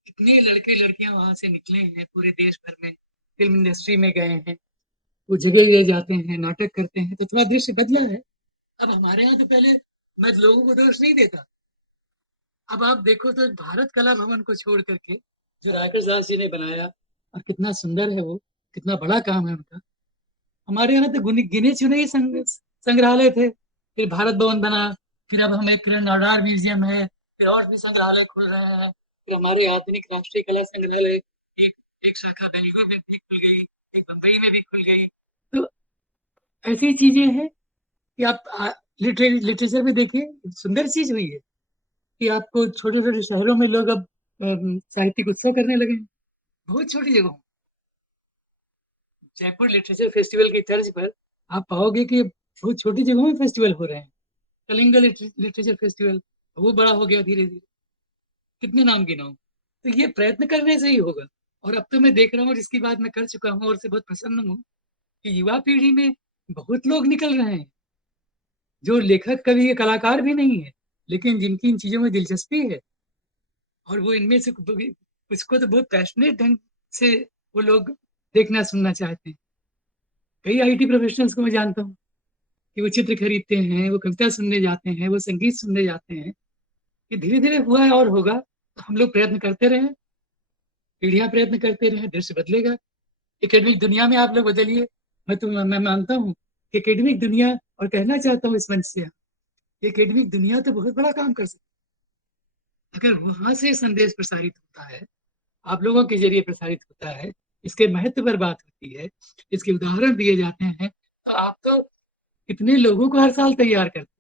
इतने लड़के लड़कियां वहां से निकले हैं, पूरे देश भर में फिल्म इंडस्ट्री में गए हैं, वो जगह जगह जाते हैं, नाटक करते हैं, तो थोड़ा दृश्य बदला है। अब हमारे यहाँ तो पहले, मैं लोगों को दोष नहीं देता, अब आप देखो तो भारत कला भवन को छोड़ करके जो राकेश दास जी ने बनाया, और कितना सुंदर है वो, कितना बड़ा काम है उनका। हमारे यहाँ तो गिने चुने ही संग्रहालय थे। फिर भारत भवन बना, फिर अब हमें किरण नाडार म्यूजियम है, फिर और भी संग्रहालय खुल रहे हैं। फिर हमारे आधुनिक राष्ट्रीय कला संग्रहालय एक एक शाखा बेंगलुरु में भी खुल गई, एक बम्बई में भी खुल गई। तो ऐसी चीजें हैं कि आप लिटरेचर में देखिए, सुंदर चीज हुई है कि आपको छोटे छोटे शहरों में लोग अब साहित्यिक उत्सव करने लगे हैं, बहुत छोटी जगहों। जयपुर लिटरेचर फेस्टिवल की तर्ज पर आप पाओगे कि बहुत छोटी जगहों में फेस्टिवल हो रहे हैं। कलिंगा लिटरेचर फेस्टिवल, वो बड़ा हो गया धीरे धीरे। कितने नाम गिनाऊं। तो ये प्रयत्न करने से ही होगा। और अब तो मैं देख रहा हूँ, जिसकी बात मैं कर चुका हूँ और से बहुत प्रसन्न हूँ, कि युवा पीढ़ी में बहुत लोग निकल रहे हैं जो लेखक कवि कलाकार भी नहीं है, लेकिन जिनकी इन चीजों में दिलचस्पी है, और वो इनमें से कुछ को तो बहुत पैशनेट ढंग से वो लोग देखना सुनना चाहते हैं। कई आईटी प्रोफेशनल्स को मैं जानता हूँ कि वो चित्र खरीदते हैं, वो कविता सुनने जाते हैं, वो संगीत सुनने जाते हैं। ये धीरे धीरे हुआ है और होगा। तो हम लोग प्रयत्न करते रहे, पीढ़ियां प्रयत्न करते रहे, दृश्य बदलेगा। एकेडमिक दुनिया में आप लोग बदलिए। मैं मानता हूँ कि एकेडमिक दुनिया, और कहना चाहता हूँ इस मंच से, एकेडमिक दुनिया तो बहुत बड़ा काम कर सकती है। अगर वहां से संदेश प्रसारित होता है, आप लोगों के जरिए प्रसारित होता है, इसके महत्व पर बात होती है, इसके उदाहरण दिए जाते हैं, तो आप तो कितने लोगों को हर साल तैयार करते।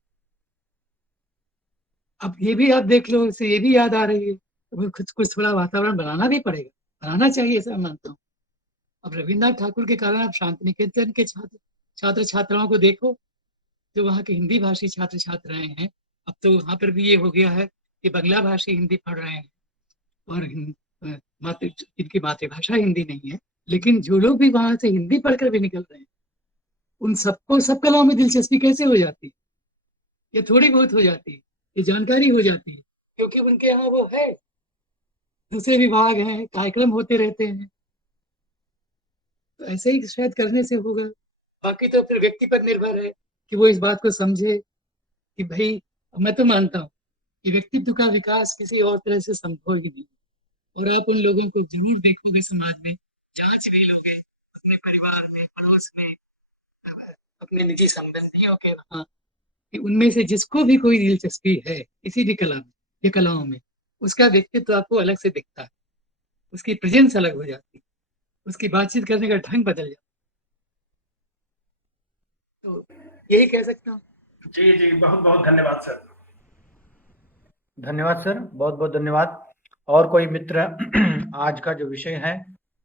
अब ये भी आप देख लो, इससे ये भी याद आ रही है, तो कुछ कुछ थोड़ा वातावरण बनाना भी पड़ेगा। बनाना चाहिए, ऐसा मैं मानता हूँ। अब रविन्द्रनाथ ठाकुर के कारण आप शांति निकेतन के छात्र छात्राओं को देखो, जो वहाँ के हिंदी भाषी छात्र छात्राएं हैं। अब तो वहाँ पर भी ये हो गया है कि बंगला भाषी हिंदी पढ़ रहे हैं, और इनकी मातृभाषा हिंदी नहीं है, लेकिन जो लोग भी वहां से हिंदी पढ़कर भी निकल रहे हैं, उन सबको सब कलाओं में दिलचस्पी कैसे हो जाती है? ये थोड़ी बहुत हो जाती है, ये जानकारी हो जाती है, क्योंकि उनके यहाँ वो है, दूसरे विभाग हैं, कार्यक्रम होते रहते हैं। तो ऐसे ही शायद करने से होगा। बाकी तो फिर व्यक्ति पर निर्भर है कि वो इस बात को समझे कि भाई, मैं तो मानता हूँ कि व्यक्तित्व का विकास किसी और तरह से संभव ही नहीं। और आप उन लोगों को जरूर देखोगे समाज में, जांच भी लोगे अपने परिवार में, पड़ोस में, अपने निजी संबंधियों के वहाँ, कि उनमें से जिसको भी कोई दिलचस्पी है किसी भी कला में या कलाओं में, उसका व्यक्तित्व आपको अलग से दिखता है, उसकी प्रेजेंस अलग हो जाती है, उसकी बातचीत करने का ढंग बदल जाता है। तो यही कह सकता हूँ। जी जी, बहुत बहुत धन्यवाद सर। धन्यवाद सर, बहुत बहुत धन्यवाद। और कोई मित्र आज का जो विषय है,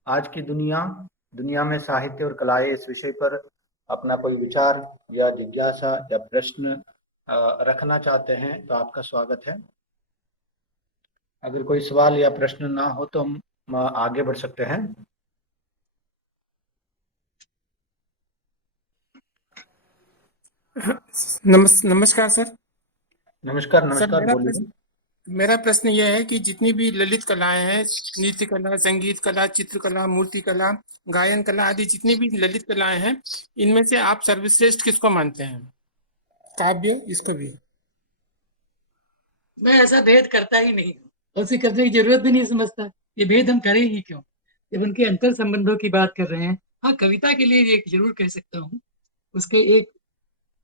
आज की दुनिया में साहित्य और कलाएं, इस विषय पर अपना कोई विचार या जिज्ञासा या प्रश्न रखना चाहते हैं तो आपका स्वागत है। अगर कोई सवाल या प्रश्न ना हो तो हम आगे बढ़ सकते हैं। नमस्कार सर। नमस्कार सर नमस्कार, बोलिए। मेरा प्रश्न यह है कि जितनी भी ललित कलाएं हैं, नृत्य कला, संगीत कला, चित्रकला, मूर्ति कला, गायन कला आदि जितनी भी ललित कलाएं हैं, इनमें से आप सर्वश्रेष्ठ किसको मानते हैं? काव्य, इसको भी। मैं ऐसा भेद करता ही नहीं हूँ, और उसे करने की जरूरत भी नहीं समझता। ये भेद हम करें ही क्यों, जब उनके अंतर संबंधों की बात कर रहे हैं। हाँ, कविता के लिए ये जरूर कह सकता हूँ, उसके एक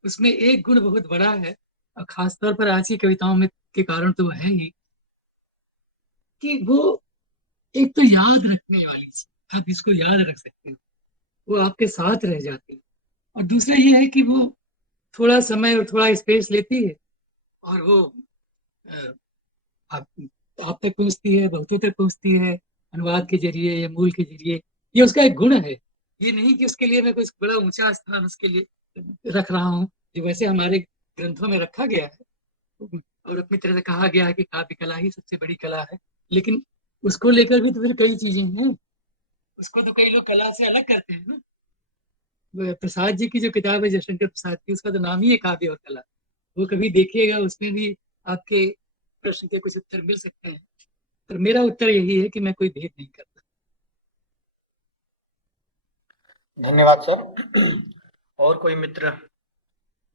उसमें एक गुण बहुत बड़ा है, और खासतौर पर आज की कविताओं में के कारण तो वो है ही, कि वो एक तो याद रखने वाली चीज, आप इसको याद रख सकते हैं, वो आपके साथ रह जाती है। और दूसरा ये है कि वो थोड़ा समय और थोड़ा स्पेस लेती है, और वो अ, आप आप तक पहुंचती है, बहुतों तक पहुंचती है, अनुवाद के जरिए या मूल के जरिए। ये उसका एक गुण है। ये नहीं कि उसके लिए मैं कुछ बड़ा ऊंचा स्थान उसके लिए रख रहा हूँ, जो वैसे हमारे ग्रंथों में रखा गया है, और अपनी तरह से कहा गया है कि काव्य कला ही सबसे बड़ी कला है। लेकिन उसको लेकर भी तो फिर कई चीजें हैं, उसको तो कई लोग कला से अलग करते हैं ना। वो प्रसाद जी की जो किताब है, जयशंकर प्रसाद की, उसका तो नाम ही है काव्य और कला। वो कभी देखिएगा, उसमें भी आपके प्रश्न के कुछ उत्तर मिल सकते हैं। पर मेरा उत्तर यही है कि मैं कोई भेद नहीं करता। धन्यवाद सर। और कोई मित्र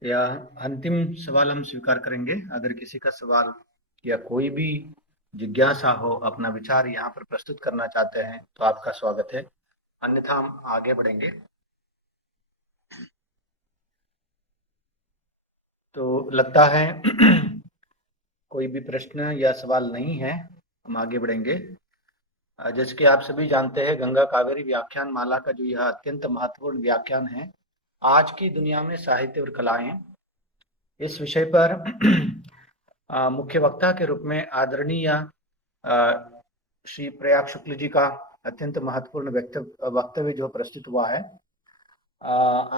या अंतिम सवाल हम स्वीकार करेंगे। अगर किसी का सवाल या कोई भी जिज्ञासा हो, अपना विचार यहाँ पर प्रस्तुत करना चाहते हैं तो आपका स्वागत है, अन्यथा हम आगे बढ़ेंगे। तो लगता है कोई भी प्रश्न या सवाल नहीं है, हम आगे बढ़ेंगे। जैसे कि आप सभी जानते हैं, गंगा कावेरी व्याख्यान माला का जो यह अत्यंत महत्वपूर्ण व्याख्यान है, आज की दुनिया में साहित्य और कलाएं, इस विषय पर मुख्य वक्ता के रूप में आदरणीय श्री प्रयाग शुक्ल जी का अत्यंत महत्वपूर्ण वक्तव्य जो प्रस्तुत हुआ है।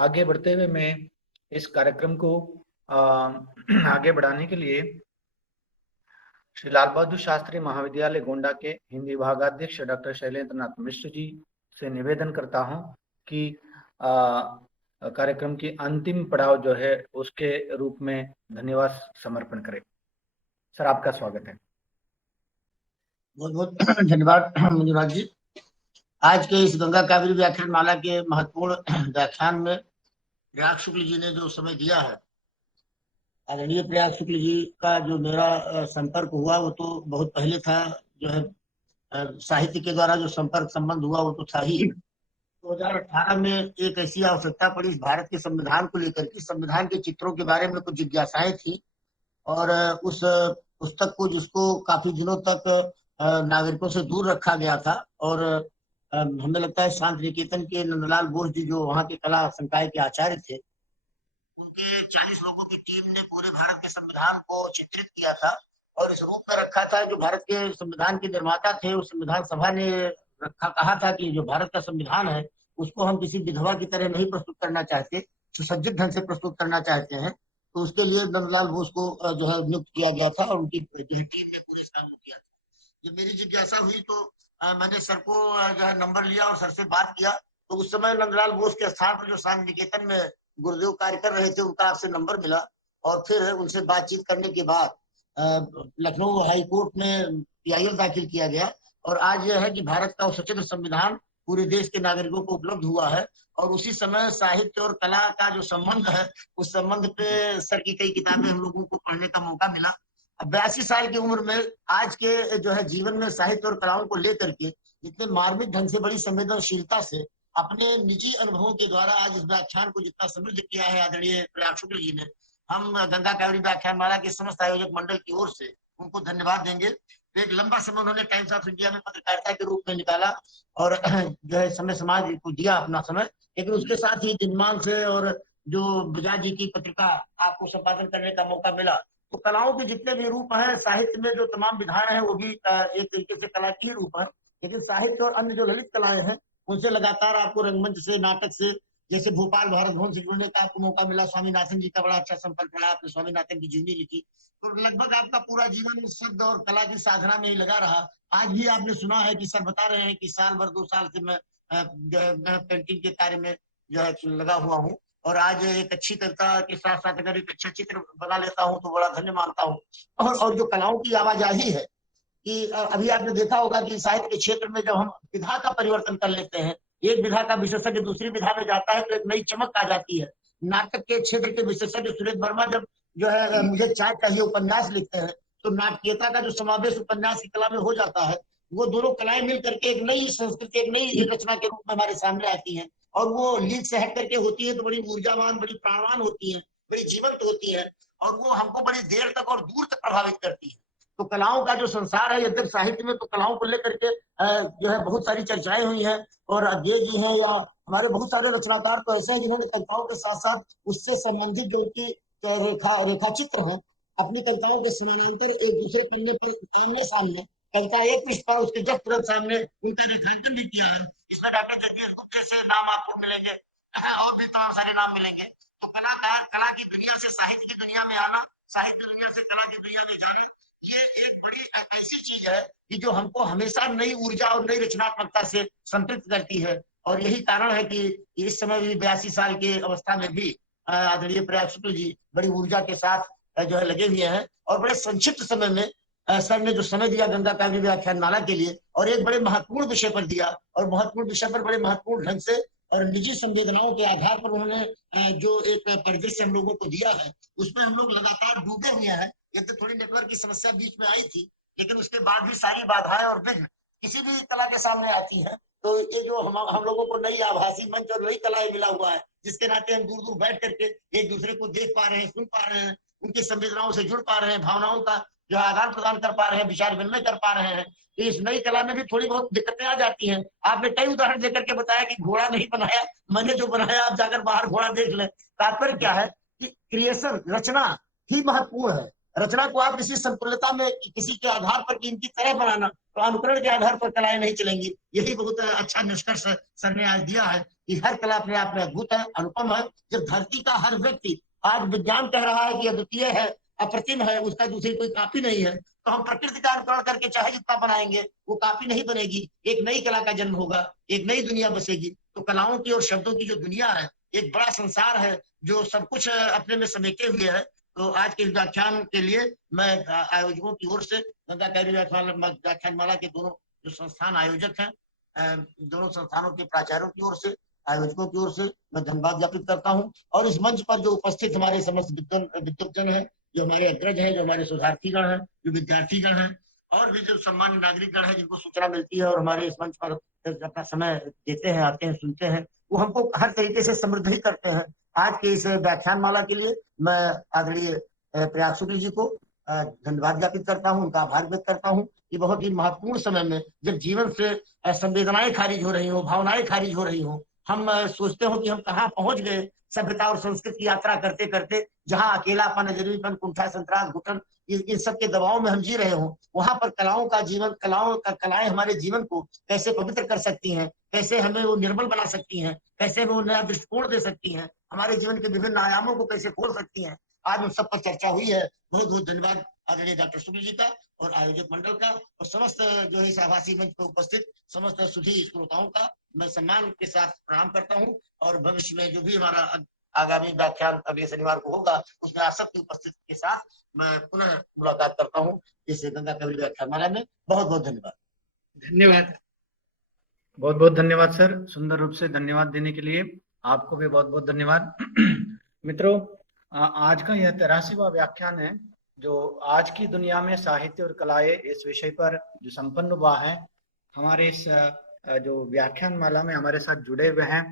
आगे बढ़ते हुए मैं इस कार्यक्रम को आगे बढ़ाने के लिए श्री लाल बहादुर शास्त्री महाविद्यालय गोंडा के हिंदी विभागाध्यक्ष डॉक्टर शैलेंद्र नाथ मिश्र जी से निवेदन करता हूं कि कार्यक्रम की अंतिम पड़ाव जो है उसके रूप में धन्यवाद समर्पण करें। सर, आपका स्वागत है। बहुत बहुत धन्यवाद मंजुनाथ जी। आज के इस गंगा कावेरी व्याख्यान माला के महत्वपूर्ण व्याख्यान में प्रयाग शुक्ल जी ने जो समय दिया है, आदरणीय प्रयाग शुक्ल जी का जो मेरा संपर्क हुआ वो तो बहुत पहले था। जो है साहित्य के द्वारा जो संपर्क संबंध हुआ वो तो था ही। 2018 में एक ऐसी आवश्यकता पड़ी इस भारत के संविधान को लेकर के, संविधान के चित्रों के बारे में कुछ जिज्ञासाएं थी, और उस पुस्तक को जिसको काफी दिनों तक नागरिकों से दूर रखा गया था, और हमें लगता है शांति निकेतन के नंदलाल बोस जी जो वहाँ के कला संकाय के आचार्य थे, उनके 40 लोगों की टीम ने पूरे भारत के संविधान को चित्रित किया था और इस रूप में रखा था जो भारत के संविधान के निर्माता थे, उस संविधान सभा ने कहा था कि जो भारत का संविधान है उसको हम किसी विधवा की तरह नहीं प्रस्तुत करना चाहते, सुसज्जित ढंग से प्रस्तुत करना चाहते हैं। तो उसके लिए नंदलाल बोस को जो है नियुक्त किया गया था और उनकी जो है टीम ने पूरे इस काम को किया था। जब मेरी जिज्ञासा हुई तो मैंने सर को जो है नंबर लिया और सर से बात किया। तो उस समय नंदलाल बोस के स्थान पर जो शांति निकेतन में गुरुदेव कार्य कर रहे थे उनका आपसे नंबर मिला और फिर उनसे बातचीत करने के बाद लखनऊ हाई कोर्ट में PIL दाखिल किया गया और आज यह है कि भारत का सचित्र संविधान पूरे देश के नागरिकों को उपलब्ध हुआ है। और उसी समय साहित्य और कला का जो संबंध है उस संबंध पे सर की कई किताबें हम लोगों को पढ़ने का मौका मिला। 82 साल की उम्र में आज के जो है जीवन में साहित्य और कलाओं को लेकर के जितने मार्मिक ढंग से, बड़ी संवेदनशीलता से अपने निजी अनुभवों के द्वारा आज इस व्याख्यान को जितना समृद्ध किया है आदरणीय प्रयाग शुक्ल जी ने, हम गंगा कावेरी व्याख्यान माला के समस्त आयोजक मंडल की ओर से उनको धन्यवाद देंगे। तो एक लंबा समय उन्होंने टाइम्स ऑफ इंडिया में पत्रकारिता के रूप में निकाला और जो है समय समाज को दिया अपना समय, लेकिन उसके साथ ही दिनमान से और जो बजाज जी की पत्रिका आपको संपादन करने का मौका मिला। तो कलाओं के जितने भी रूप हैं, साहित्य में जो तमाम विधान है वो भी एक तरीके से कला की रूप है, लेकिन साहित्य और अन्य जो ललित कलाएं हैं उनसे लगातार आपको रंगमंच से, नाटक से, जैसे भोपाल भारत भवन से जुड़ने का आपको मौका मिला। स्वामीनाथन जी का बड़ा अच्छा संपर्क रहा, आपने स्वामीनाथन की जीवनी लिखी, तो लगभग आपका पूरा जीवन शब्द और कला की साधना में ही लगा रहा। आज भी आपने सुना है कि सर बता रहे हैं कि साल भर 2 साल से मैं पेंटिंग के कार्य में जो है लगा हुआ हूँ और आज एक अच्छी कविता के साथ साथ अगर एक अच्छा चित्र बना लेता हूँ तो बड़ा धन्य मानता हूँ। और जो कलाओं की आवाजाही है कि अभी आपने देखा होगा कि साहित्य के क्षेत्र में जब हम विधा का परिवर्तन कर लेते हैं, एक विधा का विशेषज्ञ दूसरी विधा में जाता है तो एक नई चमक आ जाती है। नाटक के क्षेत्र के विशेषज्ञ सुरेश वर्मा जब जो है मुझे चाय चाहिए उपन्यास लिखते हैं तो नाटकीयता का जो समावेश उपन्यास की कला में हो जाता है, वो दोनों कलाएं मिल करके एक नई संस्कृति, एक नई रचना के रूप में हमारे सामने आती हैं और वो लीक से हट करके होती है तो बड़ी ऊर्जावान, बड़ी प्राणवान होती है, बड़ी जीवंत होती है और वो हमको बड़ी देर तक और दूर तक प्रभावित करती है। तो कलाओं का जो संसार है, यद्यप साहित्य में तो कलाओं को लेकर के जो है बहुत सारी चर्चाएं हुई हैं और अज्ञे जी हैं या हमारे बहुत सारे रचनाकार तो ऐसे हैं जिन्होंने कविताओं के साथ साथ उससे संबंधित जो उनकी रेखा चित्र है अपनी कविताओं के समानांतर एक दूसरे पन्ने पर आमने सामने कविता एक पृष्ठ पर उसके जस्ट तुरंत सामने उनका रेखांकन भी किया है। इसमें डॉक्टर जगदीश गुप्त से नाम आपको मिलेंगे और भी तमाम सारे नाम मिलेंगे। तो कलाकार कला की दुनिया से साहित्य की दुनिया में आना, साहित्य दुनिया से कला की दुनिया में जाना, ये एक बड़ी ऐसी चीज है कि जो हमको हमेशा नई ऊर्जा और नई रचनात्मकता से संतृप्त करती है। और यही कारण है कि इस समय भी 82 साल की अवस्था में भी आदरणीय प्रयाग शुक्ल जी बड़ी ऊर्जा के साथ जो है लगे हुए हैं और बड़े संक्षिप्त समय में सर ने जो समय दिया गंगा काव्य व्याख्यान माला के लिए और एक बड़े महत्वपूर्ण विषय पर दिया और महत्वपूर्ण विषय पर बड़े महत्वपूर्ण ढंग से और निजी संवेदनाओं के आधार पर उन्होंने जो एक परिदृश्य हम लोगों को दिया है उसमें हम लोग लगातार डूबे हुए हैं। ये तो थोड़ी नेटवर्क की समस्या बीच में आई थी, लेकिन उसके बाद भी सारी बाधाएं और विघ्न किसी भी कला के सामने आती हैं। तो ये जो हम लोगों को नई आभासी मंच और नई कलाएं मिला हुआ है, जिसके नाते हम दूर दूर बैठ करके एक दूसरे को देख पा रहे हैं, सुन पा रहे हैं, उनकी संवेदनाओं से जुड़ पा रहे हैं, भावनाओं का जो आदान प्रदान कर पा रहे हैं, विचार विनिमय कर पा रहे हैं। तो इस नई कला में भी थोड़ी बहुत दिक्कतें आ जाती हैं। आपने कई उदाहरण देकर के बताया कि घोड़ा नहीं बनाया, मैंने जो बनाया आप जाकर बाहर घोड़ा देख लें। तात्पर्य क्या है कि क्रिएशन, रचना ही महत्वपूर्ण है। रचना को आप किसी संतुलता में किसी के आधार पर इनकी तरह बनाना, तो अनुकरण के आधार पर कलाएं नहीं चलेंगी। यही बहुत अच्छा निष्कर्ष सर ने आज दिया है कि हर कला अपने आप में अद्भुत है, अनुपम है। जब धरती का हर व्यक्ति, आज विज्ञान कह रहा है कि अद्वितीय है, अप्रतिम है, उसका दूसरी कोई कॉपी नहीं है, तो हम प्रकृति का अनुकरण करके चाहे जितना बनाएंगे वो कॉपी नहीं बनेगी। एक नई कला का जन्म होगा, एक नई दुनिया बसेगी। तो कलाओं की और शब्दों की जो दुनिया है, एक बड़ा संसार है जो सब कुछ अपने में समेटे हुए है। तो आज के व्याख्यान के लिए मैं आयोजकों की ओर से गंगा कावेरी व्याख्यान माला के दोनों जो संस्थान आयोजक हैं, दोनों संस्थानों के प्राचार्यों की ओर से, आयोजकों की ओर से मैं धन्यवाद ज्ञापित करता हूं। और इस मंच पर जो उपस्थित हमारे समस्त विद्वजन है, जो हमारे अग्रज हैं, जो हमारे शोधार्थीगण हैं, जो विद्यार्थीगण हैं और भी जो सम्मान्य नागरिकगण हैं जिनको सूचना मिलती है और हमारे इस मंच पर अपना समय देते हैं, आते हैं, सुनते हैं, वो हमको हर तरीके से समृद्ध ही करते हैं। आज के इस व्याख्यान माला के लिए मैं आदरणीय प्रयाग शुक्ल जी को धन्यवाद ज्ञापित करता हूँ, उनका आभार व्यक्त करता हूँ कि बहुत ही महत्वपूर्ण समय में जब जीवन से संवेदनाएं खारिज हो रही हो, भावनाएं खारिज हो रही हो, हम सोचते हो कि हम कहाँ पहुंच गए सभ्यता और संस्कृति की यात्रा करते करते, जहां अकेलापन, अजनबीपन, कुंठा, संतरास, घुटन, इन सब के दबाव में हम जी रहे हो। वहां पर कलाओं का जीवन, कलाएं हमारे जीवन को कैसे पवित्र कर सकती हैं, कैसे हमें वो निर्मल बना सकती हैं, कैसे वो नया दृष्टिकोण दे सकती हैं, हमारे जीवन के विभिन्न आयामों को कैसे खोल सकती हैं, आज उन सब पर चर्चा हुई है। बहुत बहुत धन्यवाद आदरणीय डॉक्टर शुक्ल जी का और आयोजक मंडल का और समस्त जो है आभासी मंच पर उपस्थित समस्त सुधी श्रोताओं का मैं सम्मान के साथ प्रणाम करता हूं। और भविष्य में जो भी हमारा आगामी व्याख्यान अगले शनिवार को होगा, उसमें आप सबकी उपस्थिति के साथ मैं पुनः मुलाकात करता हूं इस गंगा कावेरी व्याख्यानमाला में। बहुत बहुत धन्यवाद। धन्यवाद। बहुत बहुत धन्यवाद सर, सुंदर रूप से धन्यवाद देने के लिए। आपको भी बहुत बहुत धन्यवाद। मित्रों, आज का यह 83वां व्याख्यान है जो आज की दुनिया में साहित्य और कलाएं इस विषय पर जो संपन्न हुआ है। हमारे इस जो व्याख्यान माला में हमारे साथ जुड़े हुए हैं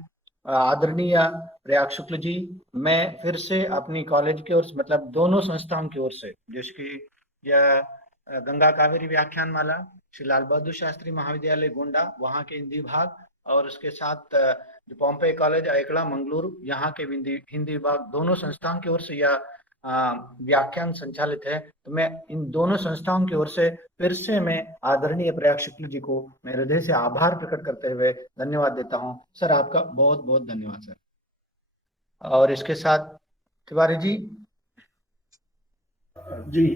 आदरणीय प्रयाग शुक्ल जी। मैं फिर से अपनी कॉलेज की ओर, मतलब दोनों संस्थाओं की ओर से, जिसकी यह गंगा कावेरी व्याख्यान माला श्री लाल बहादुर शास्त्री महाविद्यालय गोंडा वहाँ के हिंदी विभाग और उसके साथ जो पॉम्पे कॉलेज अयकड़ा मंगलुरु यहाँ के हिंदी विभाग, दोनों संस्थाओं की ओर से यह व्याख्यान संचालित है। तो मैं इन दोनों संस्थाओं की ओर से फिर से मैं आदरणीय प्रयाग शुक्ल जी को मैं हृदय से आभार प्रकट करते हुए धन्यवाद देता हूं। सर, आपका बहुत बहुत धन्यवाद सर। और इसके साथ तिवारी जी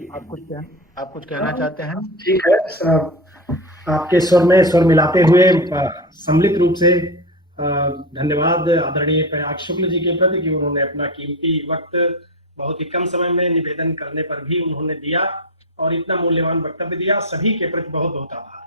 आप कुछ कहना चाहते हैं? ठीक है, आपके स्वर में स्वर मिलाते हुए सम्मिलित रूप से धन्यवाद आदरणीय प्रयाग शुक्ल जी के प्रति कि उन्होंने अपना कीमती वक्त बहुत ही कम समय में निवेदन करने पर भी उन्होंने दिया और इतना मूल्यवान वक्तव्य दिया। सभी के प्रति बहुत बहुत आभार।